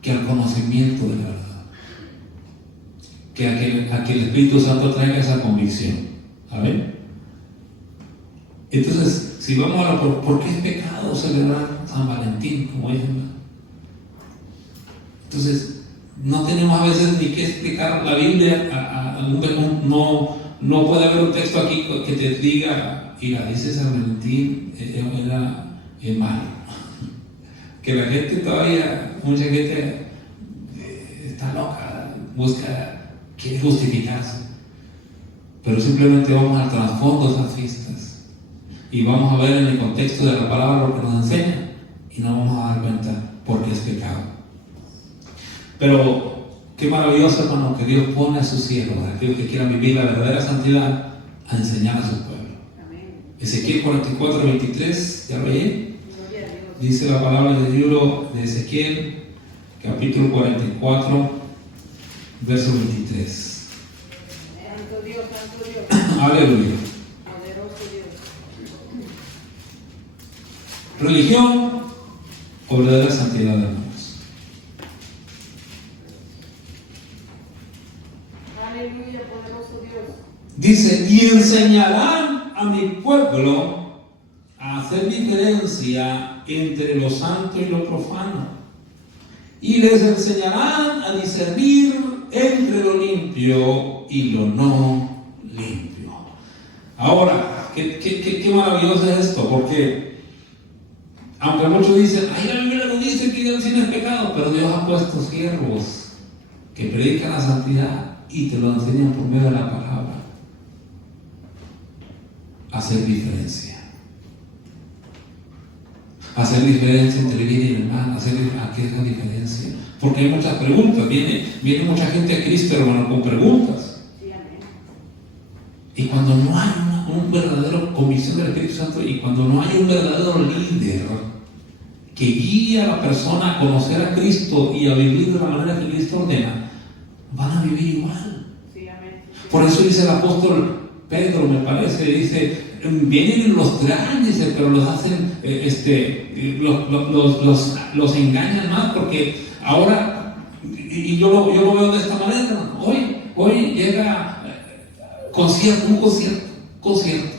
que al conocimiento de la verdad, que a que el Espíritu Santo traiga esa convicción. ¿Saben? Entonces, si vamos a ¿por qué es pecado celebrar San Valentín, como dicen? Entonces, no tenemos a veces ni que explicar la Biblia. No puede haber un texto aquí que te diga, mira, dice San Valentín era malo. Que la gente todavía, mucha gente está loca, quiere justificarse. Pero simplemente vamos al trasfondo de esas fiestas y vamos a ver en el contexto de la palabra lo que nos enseña y nos vamos a dar cuenta por qué es pecado. Pero qué maravilloso, hermano, que Dios pone a sus siervos, a aquellos que quieran vivir la verdadera santidad, a enseñar a su pueblo. Amén. Ezequiel 44, 23, ¿ya lo leí? Dice la palabra del libro de Ezequiel, capítulo 44, verso 23. Santo Dios, Santo Dios. Aleluya. Poderoso Dios. Religión o verdadera santidad, hermanos. Aleluya, poderoso Dios. Dice, y enseñarán a mi pueblo a hacer diferencia entre lo santo y lo profano, y les enseñarán a discernir entre lo limpio y lo no limpio. Ahora, qué maravilloso es esto, porque aunque muchos dicen, ay, la Biblia no dice que ir al cine es pecado, pero Dios ha puesto siervos que predican la santidad y te lo enseñan por medio de la palabra. Hacer diferencia entre el bien y el mal, ¿qué es la diferencia? Porque hay muchas preguntas, viene mucha gente a Cristo, hermano, con preguntas. Sí, amén. Y cuando no hay una verdadera convicción del Espíritu Santo y cuando no hay un verdadero líder que guíe a la persona a conocer a Cristo y a vivir de la manera que Cristo ordena, van a vivir igual. Sí, amén. Por eso dice el apóstol Pedro, me parece, dice, vienen y los traen, dice, pero los hacen, los engañan más, porque ahora Y yo lo veo de esta manera, hermano. Hoy llega un concierto.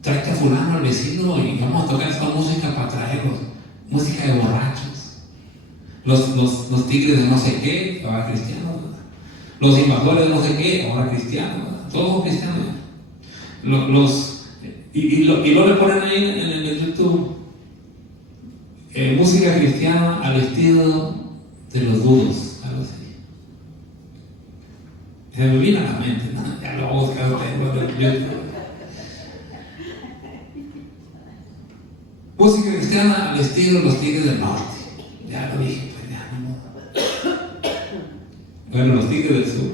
Tráete a fulano, al vecino, y vamos a tocar esta música para traerlos. Música de borrachos. Los tigres de no sé qué, ahora cristianos. Los invasores de no sé qué, ahora cristianos. Todos son cristianos. Y luego le ponen ahí en el YouTube música cristiana al estilo de los dudos, algo así. Se me viene a la mente, ¿no? Ya lo voy a buscar en YouTube. Música cristiana al estilo de los Tigres del Norte. Ya lo dije, pues ya no. Bueno, los Tigres del Sur.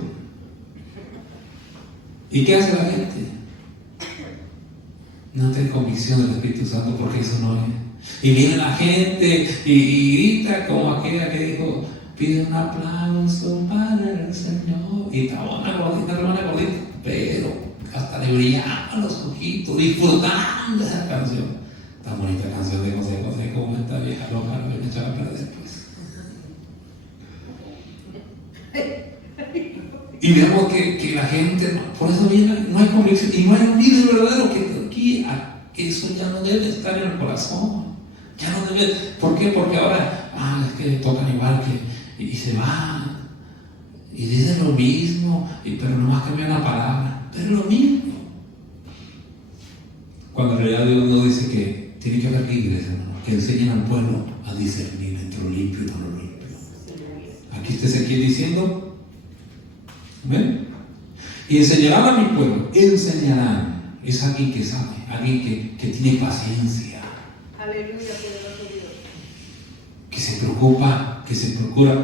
¿Y qué hace la gente? No tiene convicción del Espíritu Santo porque eso no es. Y viene la gente y grita como aquella que dijo: pide un aplauso para el Señor. Y estaba una gordita, pero hasta le brillaban los ojitos disfrutando de esa canción. Tan bonita canción de José José, como esta vieja loca lo viene a echar a perder después. Y vemos que la gente, por eso viene, no hay convicción y no hay un líder verdadero que eso ya no debe estar en el corazón. Ya no debe. ¿Por qué? Porque ahora, es que tocan igual y se van y dicen lo mismo, pero nomás cambian la palabra, pero lo mismo. Cuando en realidad Dios no dice que tiene que haber líderes, hermano, que enseñen al pueblo a discernir entre lo limpio y no lo limpio. Aquí está Ezequiel diciendo, ¿ven? Y enseñarán a mi pueblo, enseñarán. Es alguien que sabe, alguien que tiene paciencia. Aleluya, poderoso Dios. Que se preocupa, que se procura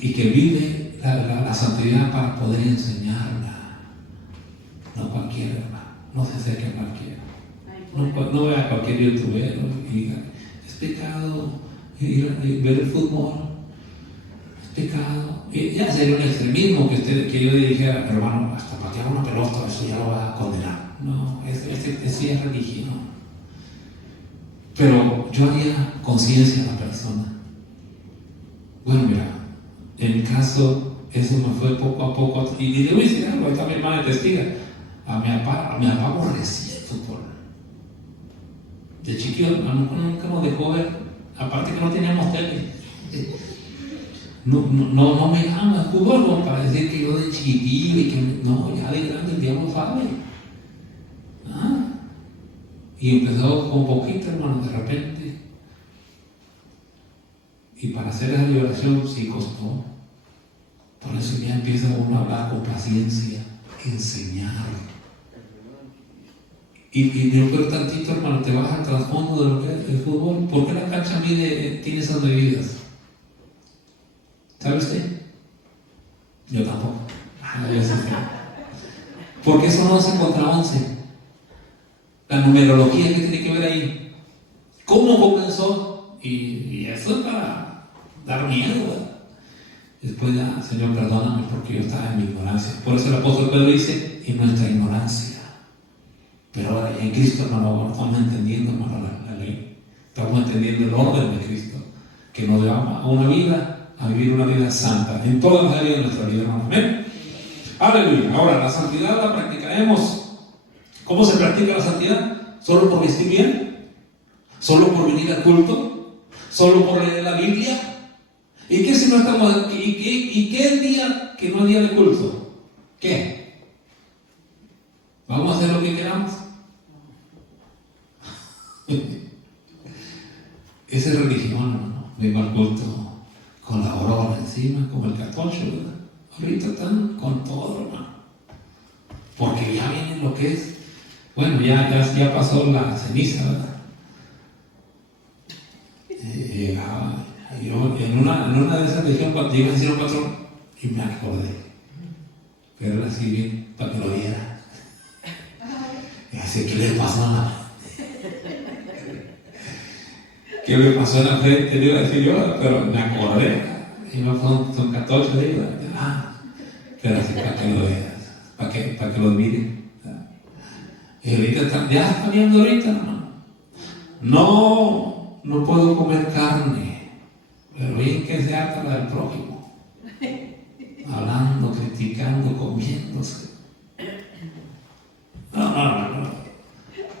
y que vive la santidad para poder enseñarla. No cualquiera, hermano, no se acerque a cualquiera. No vea a cualquier youtuber y diga: es pecado ver el fútbol, es pecado. Y ya sería un extremismo que yo dijera: hermano, hasta patear una pelota, eso ya lo va a condenar. No, sí es religión. Pero yo haría conciencia a la persona. Bueno, mira, en mi caso, eso me fue poco a poco. Y le voy a decir algo, ahí está mi hermana testiga. A mi papá aborrecía el fútbol. De chiquillo nunca nos dejó ver, aparte que no teníamos tele. No me llama el fútbol como para decir que yo de chiquitillo y que no, ya de grande el diablo sabe. Y empezó con poquito, hermano, de repente. Y para hacer esa liberación sí costó. Por eso ya empieza uno a hablar con paciencia, enseñar. Y yo creo tantito, hermano, te vas al trasfondo de lo que es el fútbol. ¿Por qué la cancha tiene esas medidas? ¿Sabe usted? Yo tampoco. Yo sé. Porque son 11 contra 11. La numerología que tiene que ver ahí. ¿Cómo comenzó? Y eso es para dar miedo, ¿verdad? Después ya, Señor, perdóname porque yo estaba en mi ignorancia. Por eso el apóstol Pedro dice: en nuestra ignorancia. Pero ahora en Cristo, hermano, estamos entendiendo, hermano, la ley. Estamos entendiendo el orden de Cristo, que nos llama a una vida, a vivir una vida santa, en todas las áreas de nuestra vida, hermano. ¿Amén? Aleluya. Ahora, la santidad la practicaremos. ¿Cómo se practica la santidad? ¿Solo por vestir bien? ¿Solo por venir al culto? ¿Solo por leer la Biblia? ¿Y qué si no estamos aquí? ¿Y qué el día que no es día de culto? ¿Qué? ¿Vamos a hacer lo que queramos? Esa es religión, ¿no? Vengo al culto con la aurora encima, como el 14, ¿verdad? Ahorita están con todo, hermano. Porque ya viene lo que es. Bueno, ya pasó la ceniza, ¿verdad? Yo en una de esas religiones, cuando iba a decir un patrón, y me acordé. Pero era así bien, para que lo viera. Y así, ¿qué le pasó en la frente? ¿Qué le pasó en la frente? Le iba a decir yo, pero me acordé. Y no son 14 días. Pero así, para que lo veas, para que lo miren. Y ahorita ya está viendo ahorita, hermano. No no puedo comer carne, pero bien que se harta la del prójimo. Hablando, criticando, comiéndose. No.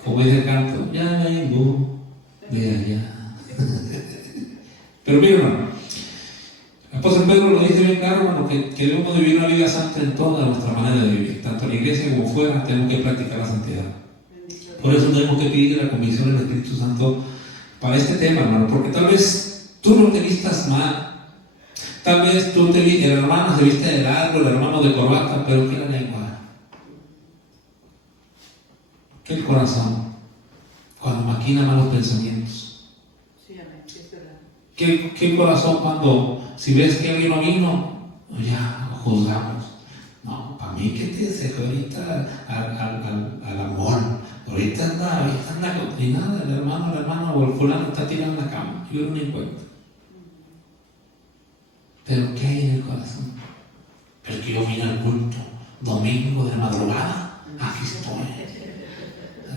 Como dice el canto, ya vengo de allá. Pero mira, hermano, el apóstol Pedro lo dice bien claro, hermano, que debemos vivir una vida santa en toda nuestra manera de vivir. Tanto en la iglesia como fuera, tenemos que practicar la santidad. Por eso tenemos que pedir la convicción del Espíritu Santo para este tema, hermano, porque tal vez tú no te vistas mal, tal vez el hermano se viste de largo, el hermano de corbata, pero ¿qué la lengua? ¿Qué el corazón? Cuando maquina malos pensamientos. Sí, amén, es verdad. ¿Qué el corazón cuando, si ves que alguien no vino, ya lo juzgamos? No, para mí que te acercó ahorita al amor. Ahorita anda y nada, el hermano o el fulano está tirado en la cama. Yo no me encuentro. Pero ¿qué hay en el corazón? Pero es que yo vine al culto domingo de madrugada, aquí estoy.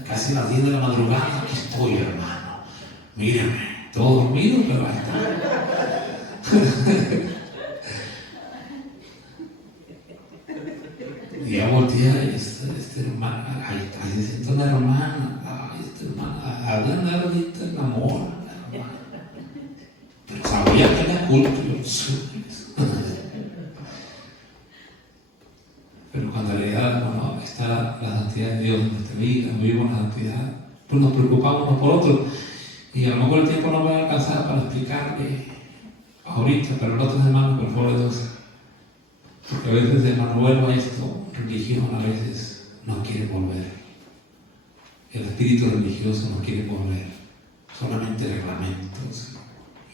Casi las 10 de la madrugada, aquí estoy, hermano. Míreme, todo dormido, pero ahí está. Y ya voltea este hermano, ahí se siente una hermana, esta hermana, hablan ahorita el amor, hermano. Pero sabía que era culto, pero cuando en realidad, bueno, está la santidad de Dios en nuestra vida, vivimos la santidad, pues nos preocupamos unos por otros. Y a lo mejor el tiempo no va a alcanzar para explicarle ahorita, pero la otra semana, por favor, Dios. Porque a veces, hermano, vuelvo a esto, religión a veces no quiere volver. El espíritu religioso no quiere volver. Solamente reglamentos.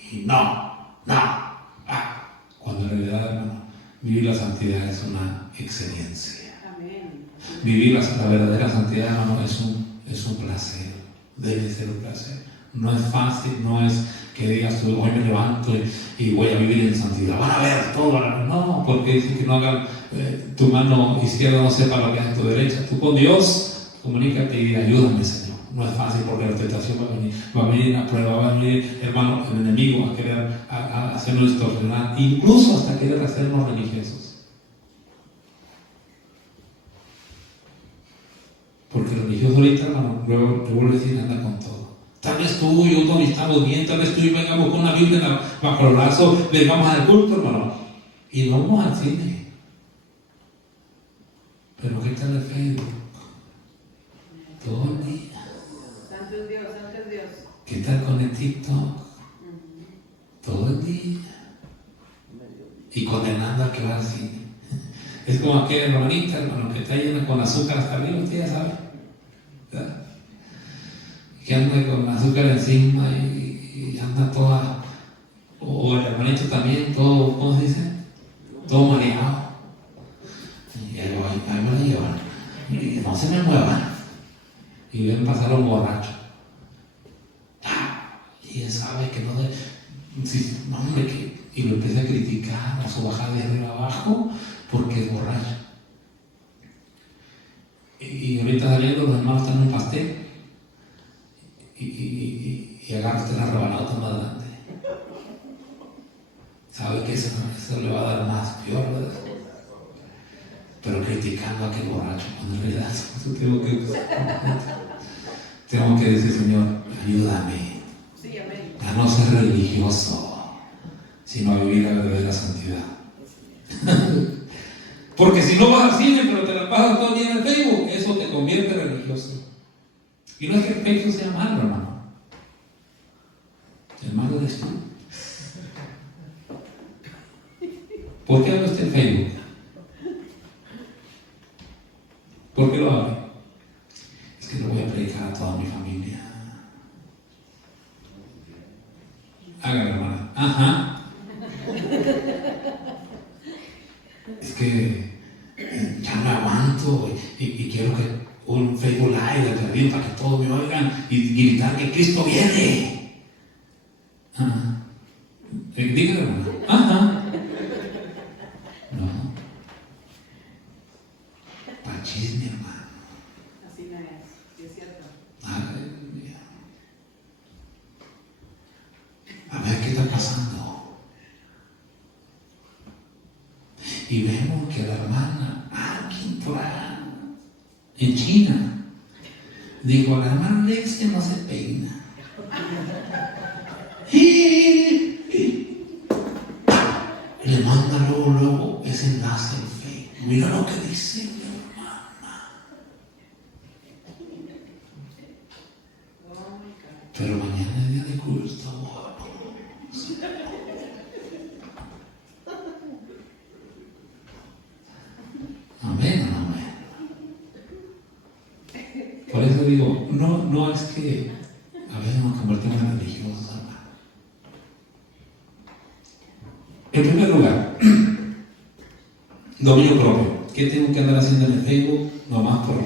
Y no. Cuando en realidad, hermano, vivir la santidad es una excelencia. Amén. Vivir la verdadera santidad, hermano, es un placer. Debe ser un placer. No es fácil, no es que digas tú, hoy me levanto y voy a vivir en santidad. Van a ver todo. No, porque dicen que no hagan tu mano izquierda no sepa lo que hace tu derecha. Tú con Dios comunícate y ayúdame, Señor. No es fácil porque la tentación va a venir la prueba, va a venir, hermano, el enemigo a querer hacernos distorsionar, incluso hasta querer hacernos religiosos. Porque el religioso ahorita, hermano, luego te vuelvo a decir, anda con todo. Tal vez tú y yo todos estamos bien, tal vez tú y yo vengamos con una Biblia bajo el brazo, vengamos al culto, hermano, y no vamos al cine. Pero ¿qué tal el Facebook? Todo el día. Santo es Dios, santo es Dios. ¿Qué tal con el TikTok? Todo el día. Y condenando al que va al cine. Es como aquella hermanita, hermano, que está llena con azúcar hasta arriba, usted ya sabe. ¿Verdad? Que anda con azúcar encima y anda toda, o el hermanito también, todo, ¿cómo se dice? Todo mareado. Y ahí me la llevan. Y no se me muevan. Y ven pasar a un borracho. Y él sabe que no debe. No, hombre, y lo empieza a criticar, a su bajar de arriba abajo, porque es borracho. Y ahorita saliendo, los hermanos están en un pastel. Y agarra usted la rebanada más grande. Sabe que eso le va a dar más peor, ¿verdad? Pero criticando a aquel borracho, cuando en realidad tengo que decir, Señor, ayúdame a no ser religioso, sino a vivir la verdadera santidad. Porque si no vas al cine, pero te la pasas todo el día en el Facebook, eso te convierte en religioso. Y no es que el Facebook sea malo, hermano. El malo eres tú. ¿Por qué abre usted el Facebook? ¿Por qué lo abre? Es que lo voy a predicar a toda mi familia. Hágalo, hermana. Ajá. Es que ya me aguanto y quiero que un Facebook Live de arriba para que todos me oigan y gritar que Cristo viene. Ajá. Dígale, hermana. Ajá. No. Para chisme, hermano. Así no es, sí es cierto. Aleluya. y vemos que la hermana, alguien por allá, en China, dijo, la hermana Alexia no se peina. Y le manda luego ese enlace en Facebook. Mira lo que dice mi hermana. Pero mañana es día de culto. Amén, amén. Por eso digo, no es que a veces nos convertimos en religiosos, hermano. En primer lugar, dominio propio. ¿Qué tengo que andar haciendo en el Facebook? Nomás por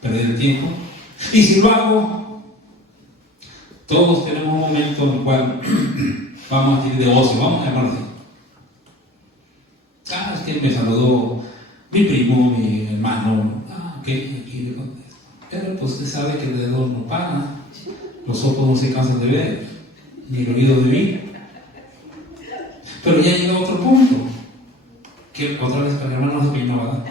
perder el tiempo. Y si lo hago, todos tenemos un momento en el cual vamos a ir de ocio, vamos a llamarlo así. Es que me saludó mi primo, mi hermano. Ok, aquí le contesto. Pero pues usted sabe que el dedo no para, los ojos no se cansan de ver, ni el oído de oír. Pero ya llega otro punto, que otra vez para el hermano se peinó, ¿verdad?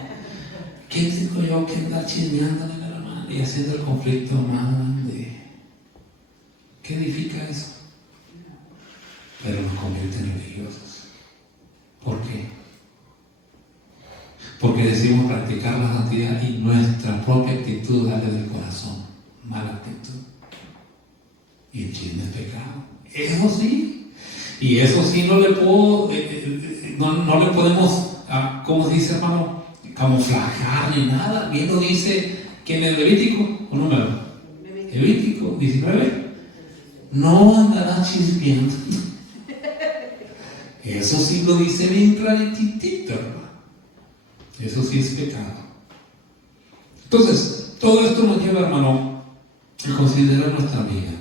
¿Qué digo yo que anda chismeando de la hermana y haciendo el conflicto más grande? ¿Qué edifica eso? Pero nos convierte en religiosos. ¿Por qué? Porque decidimos practicar la santidad y nuestra propia actitud sale del corazón. Mala actitud. Y el chisme es pecado. Eso sí. Y eso sí no le puedo, no le podemos, ¿cómo se dice, hermano? Camuflajar ni nada. Bien lo dice, ¿quién es Levítico? ¿O número? Levítico 19. No andarás chismeando. Eso sí lo dice bien claritito, hermano. Eso sí es pecado. Entonces, todo esto nos lleva, hermano, a considerar nuestra vida.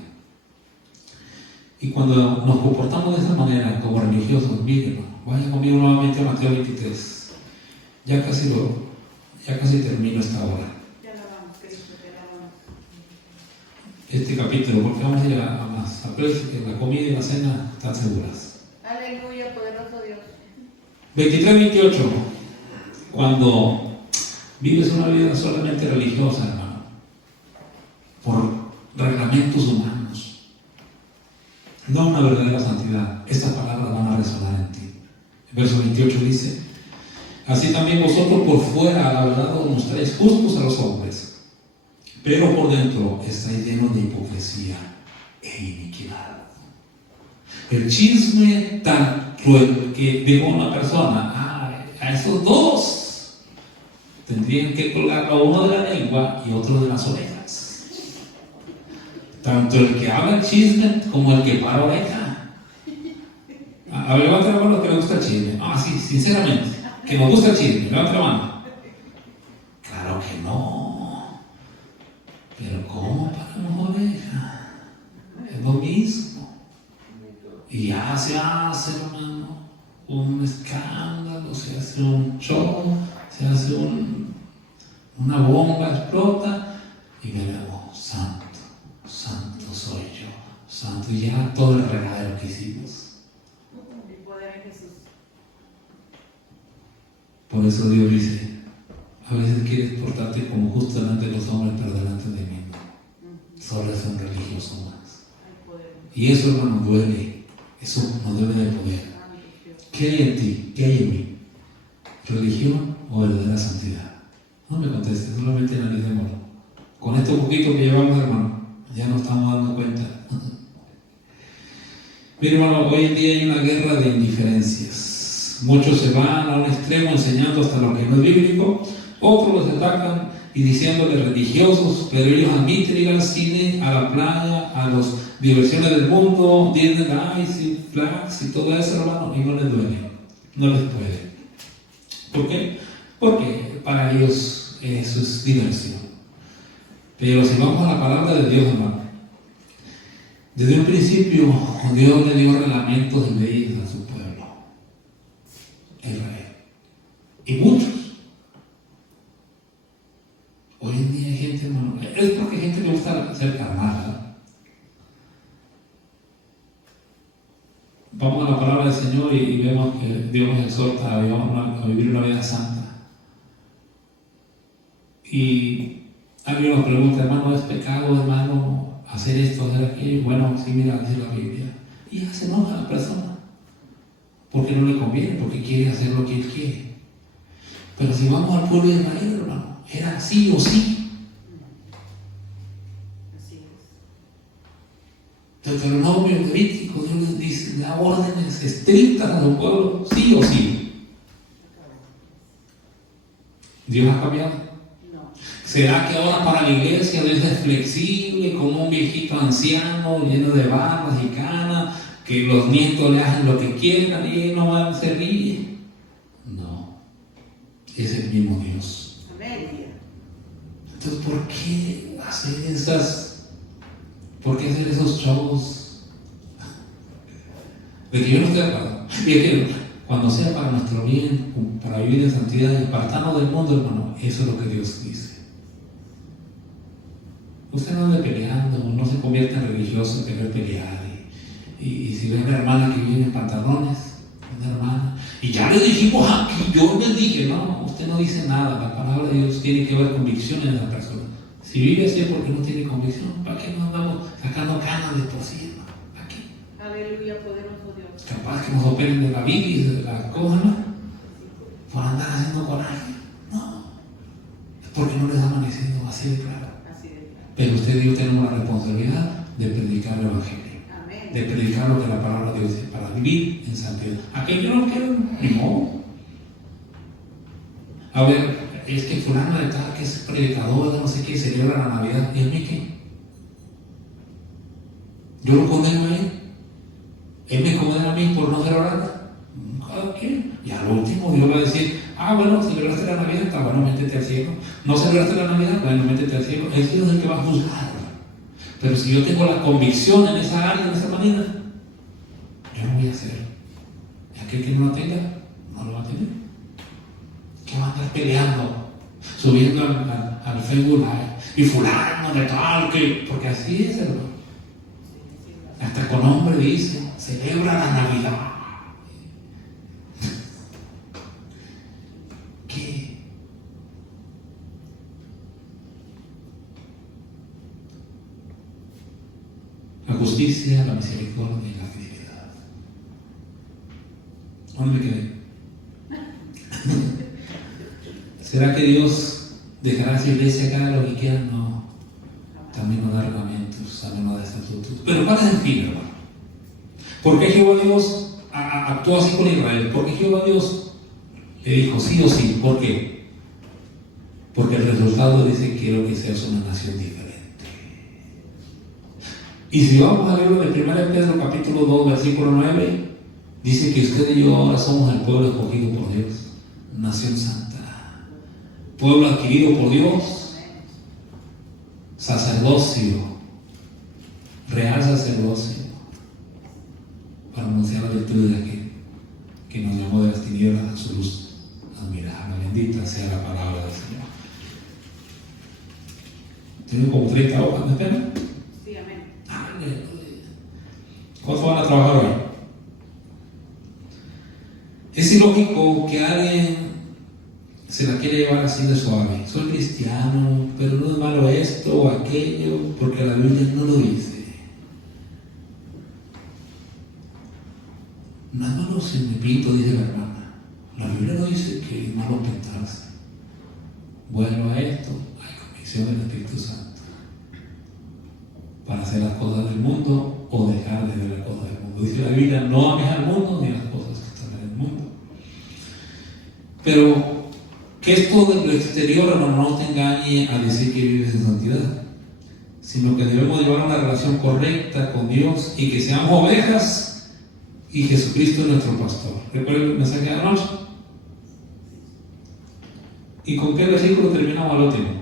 Y cuando nos comportamos de esa manera, como religiosos, miren, hermano, vaya conmigo nuevamente a Mateo 23. Ya casi termino esta hora. Ya la vamos, Cristo, ya la vamos. Este capítulo, porque vamos a ir a más. Acuérdense que la comida y la cena están seguras. Aleluya, poderoso Dios. 23-28. Cuando vives una vida solamente religiosa, hermano, por reglamentos humanos, no una verdadera santidad, estas palabras van a resonar en ti. El verso 28 dice: así también vosotros por fuera, a la verdad, os mostráis justos a los hombres, pero por dentro estáis llenos de hipocresía e iniquidad. El chisme tan cruel que dijo una persona, a esos dos tendrían que colgarlo a uno de la lengua y otro de las orejas. Tanto el que habla el chisme como el que para oreja. A ver, levanta la mano los que le gusta el chisme. Sí, sinceramente, que nos gusta el chisme, levanta la mano. Claro que no. Pero ¿cómo paramos oreja? Es lo mismo. Y ya se hace, hermano, un escándalo, se hace un show, se hace una bomba, explota, y veremos, santo, santo soy yo, santo, y ya todo el regadero que hicimos. El poder en Jesús. Por eso Dios dice, a veces quieres portarte como justo delante de los hombres, pero delante de mí no. Solo es un religioso más. Y eso, hermano, duele. Eso nos debe de poder. ¿Qué hay en ti? ¿Qué hay en mí? ¿Religión o verdadera santidad? No me contestes, solamente analicémoslo. Con esto poquito que llevamos, hermano, ya nos estamos dando cuenta. Mira, hermano, hoy en día hay una guerra de indiferencias. Muchos se van a un extremo enseñando hasta lo que no es bíblico, otros los atacan y diciéndoles religiosos, pero ellos admiten ir al cine, a la playa, a las diversiones del mundo, Disney, Six Flags y todo eso, hermano, y no les duele, no les puede. ¿Por qué? Porque para ellos eso es diversión. Pero si vamos a la palabra de Dios, hermano, desde un principio Dios le dio reglamentos y leyes a su pueblo, Israel, y muchos. Hoy en día hay gente, hermano, es porque hay gente que le gusta ser carnal, ¿verdad? Vamos a la palabra del Señor y vemos que Dios nos exhorta a vivir una vida santa. Y alguien nos pregunta, hermano, ¿es pecado, hermano, hacer esto, hacer aquello? Bueno, sí, mira, dice la Biblia. Y hace enoja a la persona. Porque no le conviene, porque quiere hacer lo que él quiere. Pero si vamos al pueblo de Israel, hermano, era sí o sí. Así es. Deuteronomio, Levítico, Dios les dice, da órdenes estrictas a su pueblo, sí o sí. ¿Dios ha cambiado? No. ¿Será que ahora para la iglesia Dios es flexible, como un viejito anciano lleno de barbas y canas, que los nietos le hacen lo que quieran y él no se ríe? No, es el mismo Dios. Amén. Entonces, ¿por qué hacer esos shows? De que yo no estoy de acuerdo. Y es que cuando sea para nuestro bien, para vivir en santidad y apartarnos del mundo, hermano, eso es lo que Dios dice. Usted no ande peleando, no se convierta en religioso en querer pelear. Y si ve a una hermana que viene en pantalones, una hermana, y ya le dijimos aquí, yo les dije, no, usted no dice nada, la palabra de Dios tiene que ver convicción en la persona. Si vive así es porque no tiene convicción, ¿para qué nos andamos sacando canas de por sí, hermano? ¿Para qué? Aleluya, poderoso Dios. Capaz que nos operen de la bilis, de la cosa, ¿no? Por andar haciendo coraje. No, es porque no les ha amanecido así de claro. Así de claro. Pero usted y yo tenemos la responsabilidad de predicar el Evangelio. De predicar lo que la palabra de Dios dice, para vivir en santidad. Aquello no quiero, ni modo. A ver, es que fulano de tal, que es predicador de no sé qué, celebra la Navidad. ¿Y a mí qué? Yo lo condeno a él. Él me condena a mí por no celebrarla. Cada quien. Y al último Dios va a decir, bueno, celebraste la Navidad, está bueno, métete al cielo. No celebraste la Navidad, bueno, métete al cielo. Es Dios el que va a juzgar. Pero si yo tengo la convicción en esa área, en esa manera, yo lo voy a hacer. Y aquel que no lo tenga, no lo va a tener. ¿Qué va a andar peleando? Subiendo al Facebook Live. Y fulano de tal, porque así es, hermano. Hasta con nombre dice, celebra la Navidad. ¿Qué? La justicia, la misericordia y la fidelidad. ¿Dónde me quedé? ¿Será que Dios dejará a su iglesia que haga lo que quiera? No. También nos da reglamentos, también nos da estatutos. Pero ¿cuál es el fin, hermano? ¿Por qué Jehová Dios actuó así con Israel? ¿Por qué Jehová Dios le dijo sí o sí? ¿Por qué? Porque el resultado dice que quiero que seas una nación diferente. Y si vamos a leerlo de 1 Pedro capítulo 2, versículo 9, dice que usted y yo ahora somos el pueblo escogido por Dios, nación santa, pueblo adquirido por Dios, sacerdocio, real sacerdocio, para anunciar la virtud de aquel que nos llamó de las tinieblas a su luz admirable. Bendita sea la palabra del Señor. ¿Tienen como 30 hojas de pena? Sí, amén. ¿Cuánto van a trabajar hoy? Es ilógico que alguien se la quiere llevar así de suave. Soy cristiano, pero no es malo esto o aquello, porque la Biblia no lo dice. No es malo si me pinto, dice la hermana. La Biblia no dice que es malo pintarse. Vuelvo a esto, hay convicción del Espíritu Santo para hacer las cosas del mundo o dejar de ver las cosas del mundo. Dice la Biblia, no ames al mundo ni las cosas que están en el mundo. Pero que esto de lo exterior, hermano, no te engañe a decir que vives en santidad, sino que debemos llevar una relación correcta con Dios y que seamos ovejas y Jesucristo es nuestro pastor. ¿Recuerden el mensaje de anoche? ¿Y con qué versículo terminamos al último?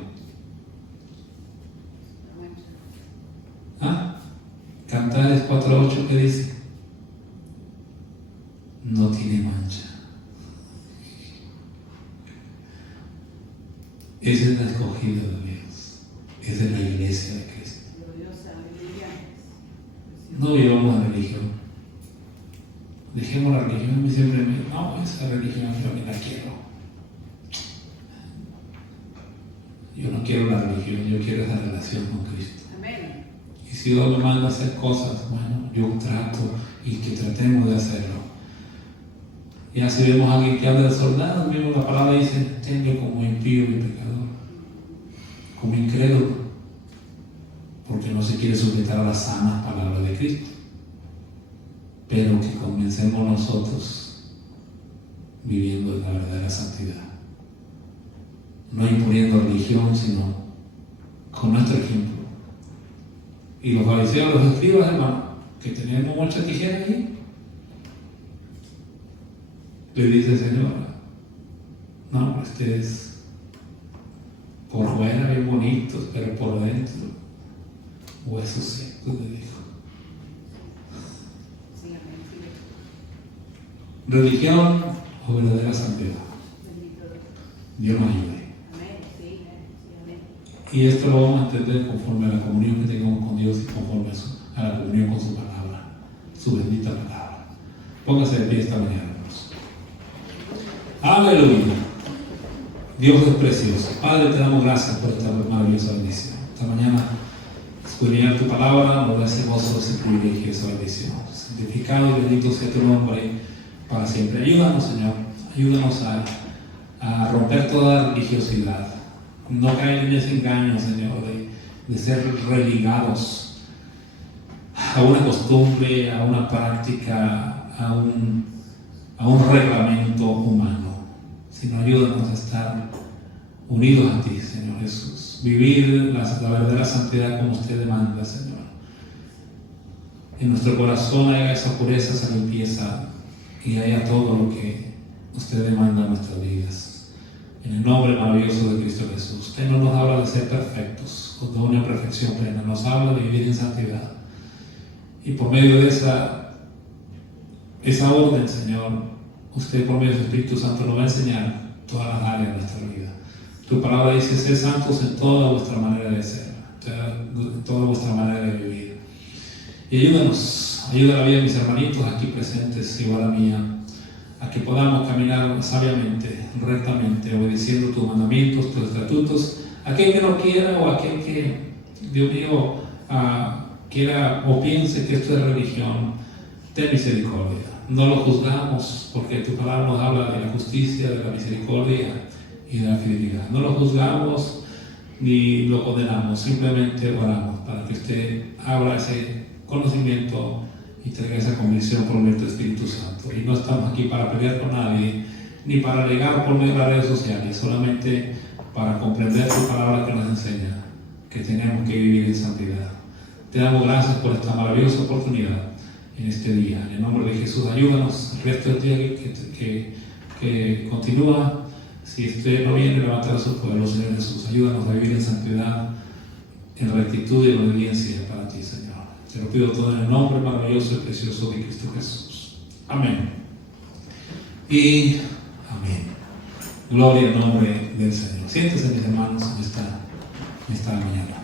Cantares 4:8, ¿qué dice? No tiene mancha. Esa es la escogida de Dios. Esa es la iglesia de Cristo. No vivamos la religión. esa religión yo ni la quiero. Yo no quiero la religión, yo quiero esa relación con Cristo. Amén. Y si Dios me manda a hacer cosas, bueno, yo trato y que tratemos de hacerlo. Ya si vemos a alguien que habla desordenado, mismo la palabra dice, tenlo como impío y pecador, como incrédulo, porque no se quiere sujetar a las sanas palabras de Cristo. Pero que comencemos nosotros viviendo en la verdadera santidad. No imponiendo religión, sino con nuestro ejemplo. Y los fariseos, los escribas, hermano, que tenemos mucha tijera ahí, le dice, Señor, no, ustedes por fuera bien bonitos, pero por dentro huesos secos, le dijo. Sí, amén. Sí. Religión o verdadera santidad. Bendito Dios. Dios nos ayude. Amén. Sí, amén. Y esto lo vamos a entender conforme a la comunión que tengamos con Dios y conforme a la comunión con su palabra, su bendita palabra. Póngase de pie esta mañana, hermanos. Aleluya. Dios es precioso. Padre, te damos gracias por esta maravillosa bendición. Esta mañana, escudriñar tu palabra, nos da ese gozo, ese privilegio, esa bendición. Santificado y bendito sea tu nombre para siempre. Ayúdanos, Señor. Ayúdanos a romper toda religiosidad. No caer en ese engaño, Señor, de ser religados a una costumbre, a una práctica, a un reglamento humano, sino ayúdanos a estar unidos a ti, Señor Jesús. Vivir la verdadera santidad como usted demanda, Señor. En nuestro corazón haya esa pureza, esa limpieza y haya todo lo que usted demanda en nuestras vidas. En el nombre maravilloso de Cristo Jesús. Usted no nos habla de ser perfectos, o de una perfección plena, nos habla de vivir en santidad. Y por medio de esa orden, Señor, usted por medio del Espíritu Santo nos va a enseñar todas las áreas de nuestra vida. Tu palabra dice, sed santos en toda vuestra manera de ser, en toda vuestra manera de vivir. Y ayuda a la vida de mis hermanitos aquí presentes, igual a mía, a que podamos caminar sabiamente, rectamente, obedeciendo tus mandamientos, tus estatutos. Aquel que no quiera o aquel que, Dios mío, quiera o piense que esto es religión, ten misericordia. No lo juzgamos porque tu palabra nos habla de la justicia, de la misericordia y de la fidelidad. No lo juzgamos ni lo condenamos, simplemente oramos para que usted abra ese conocimiento y traiga esa convicción por medio del Espíritu Santo. Y no estamos aquí para pelear con nadie, ni para alegar por medio de las redes sociales, solamente para comprender tu palabra que nos enseña que tenemos que vivir en santidad. Te damos gracias por esta maravillosa oportunidad en este día. En el nombre de Jesús, ayúdanos el resto del día que continúa. Si usted no viene, levantar a su pueblo, Señor Jesús. Ayúdanos a vivir en santidad, en rectitud y en obediencia para ti, Señor. Te lo pido todo en el nombre maravilloso y precioso de Cristo Jesús. Amén. Y amén. Gloria al nombre del Señor. Siéntense, mis hermanos, en esta mañana.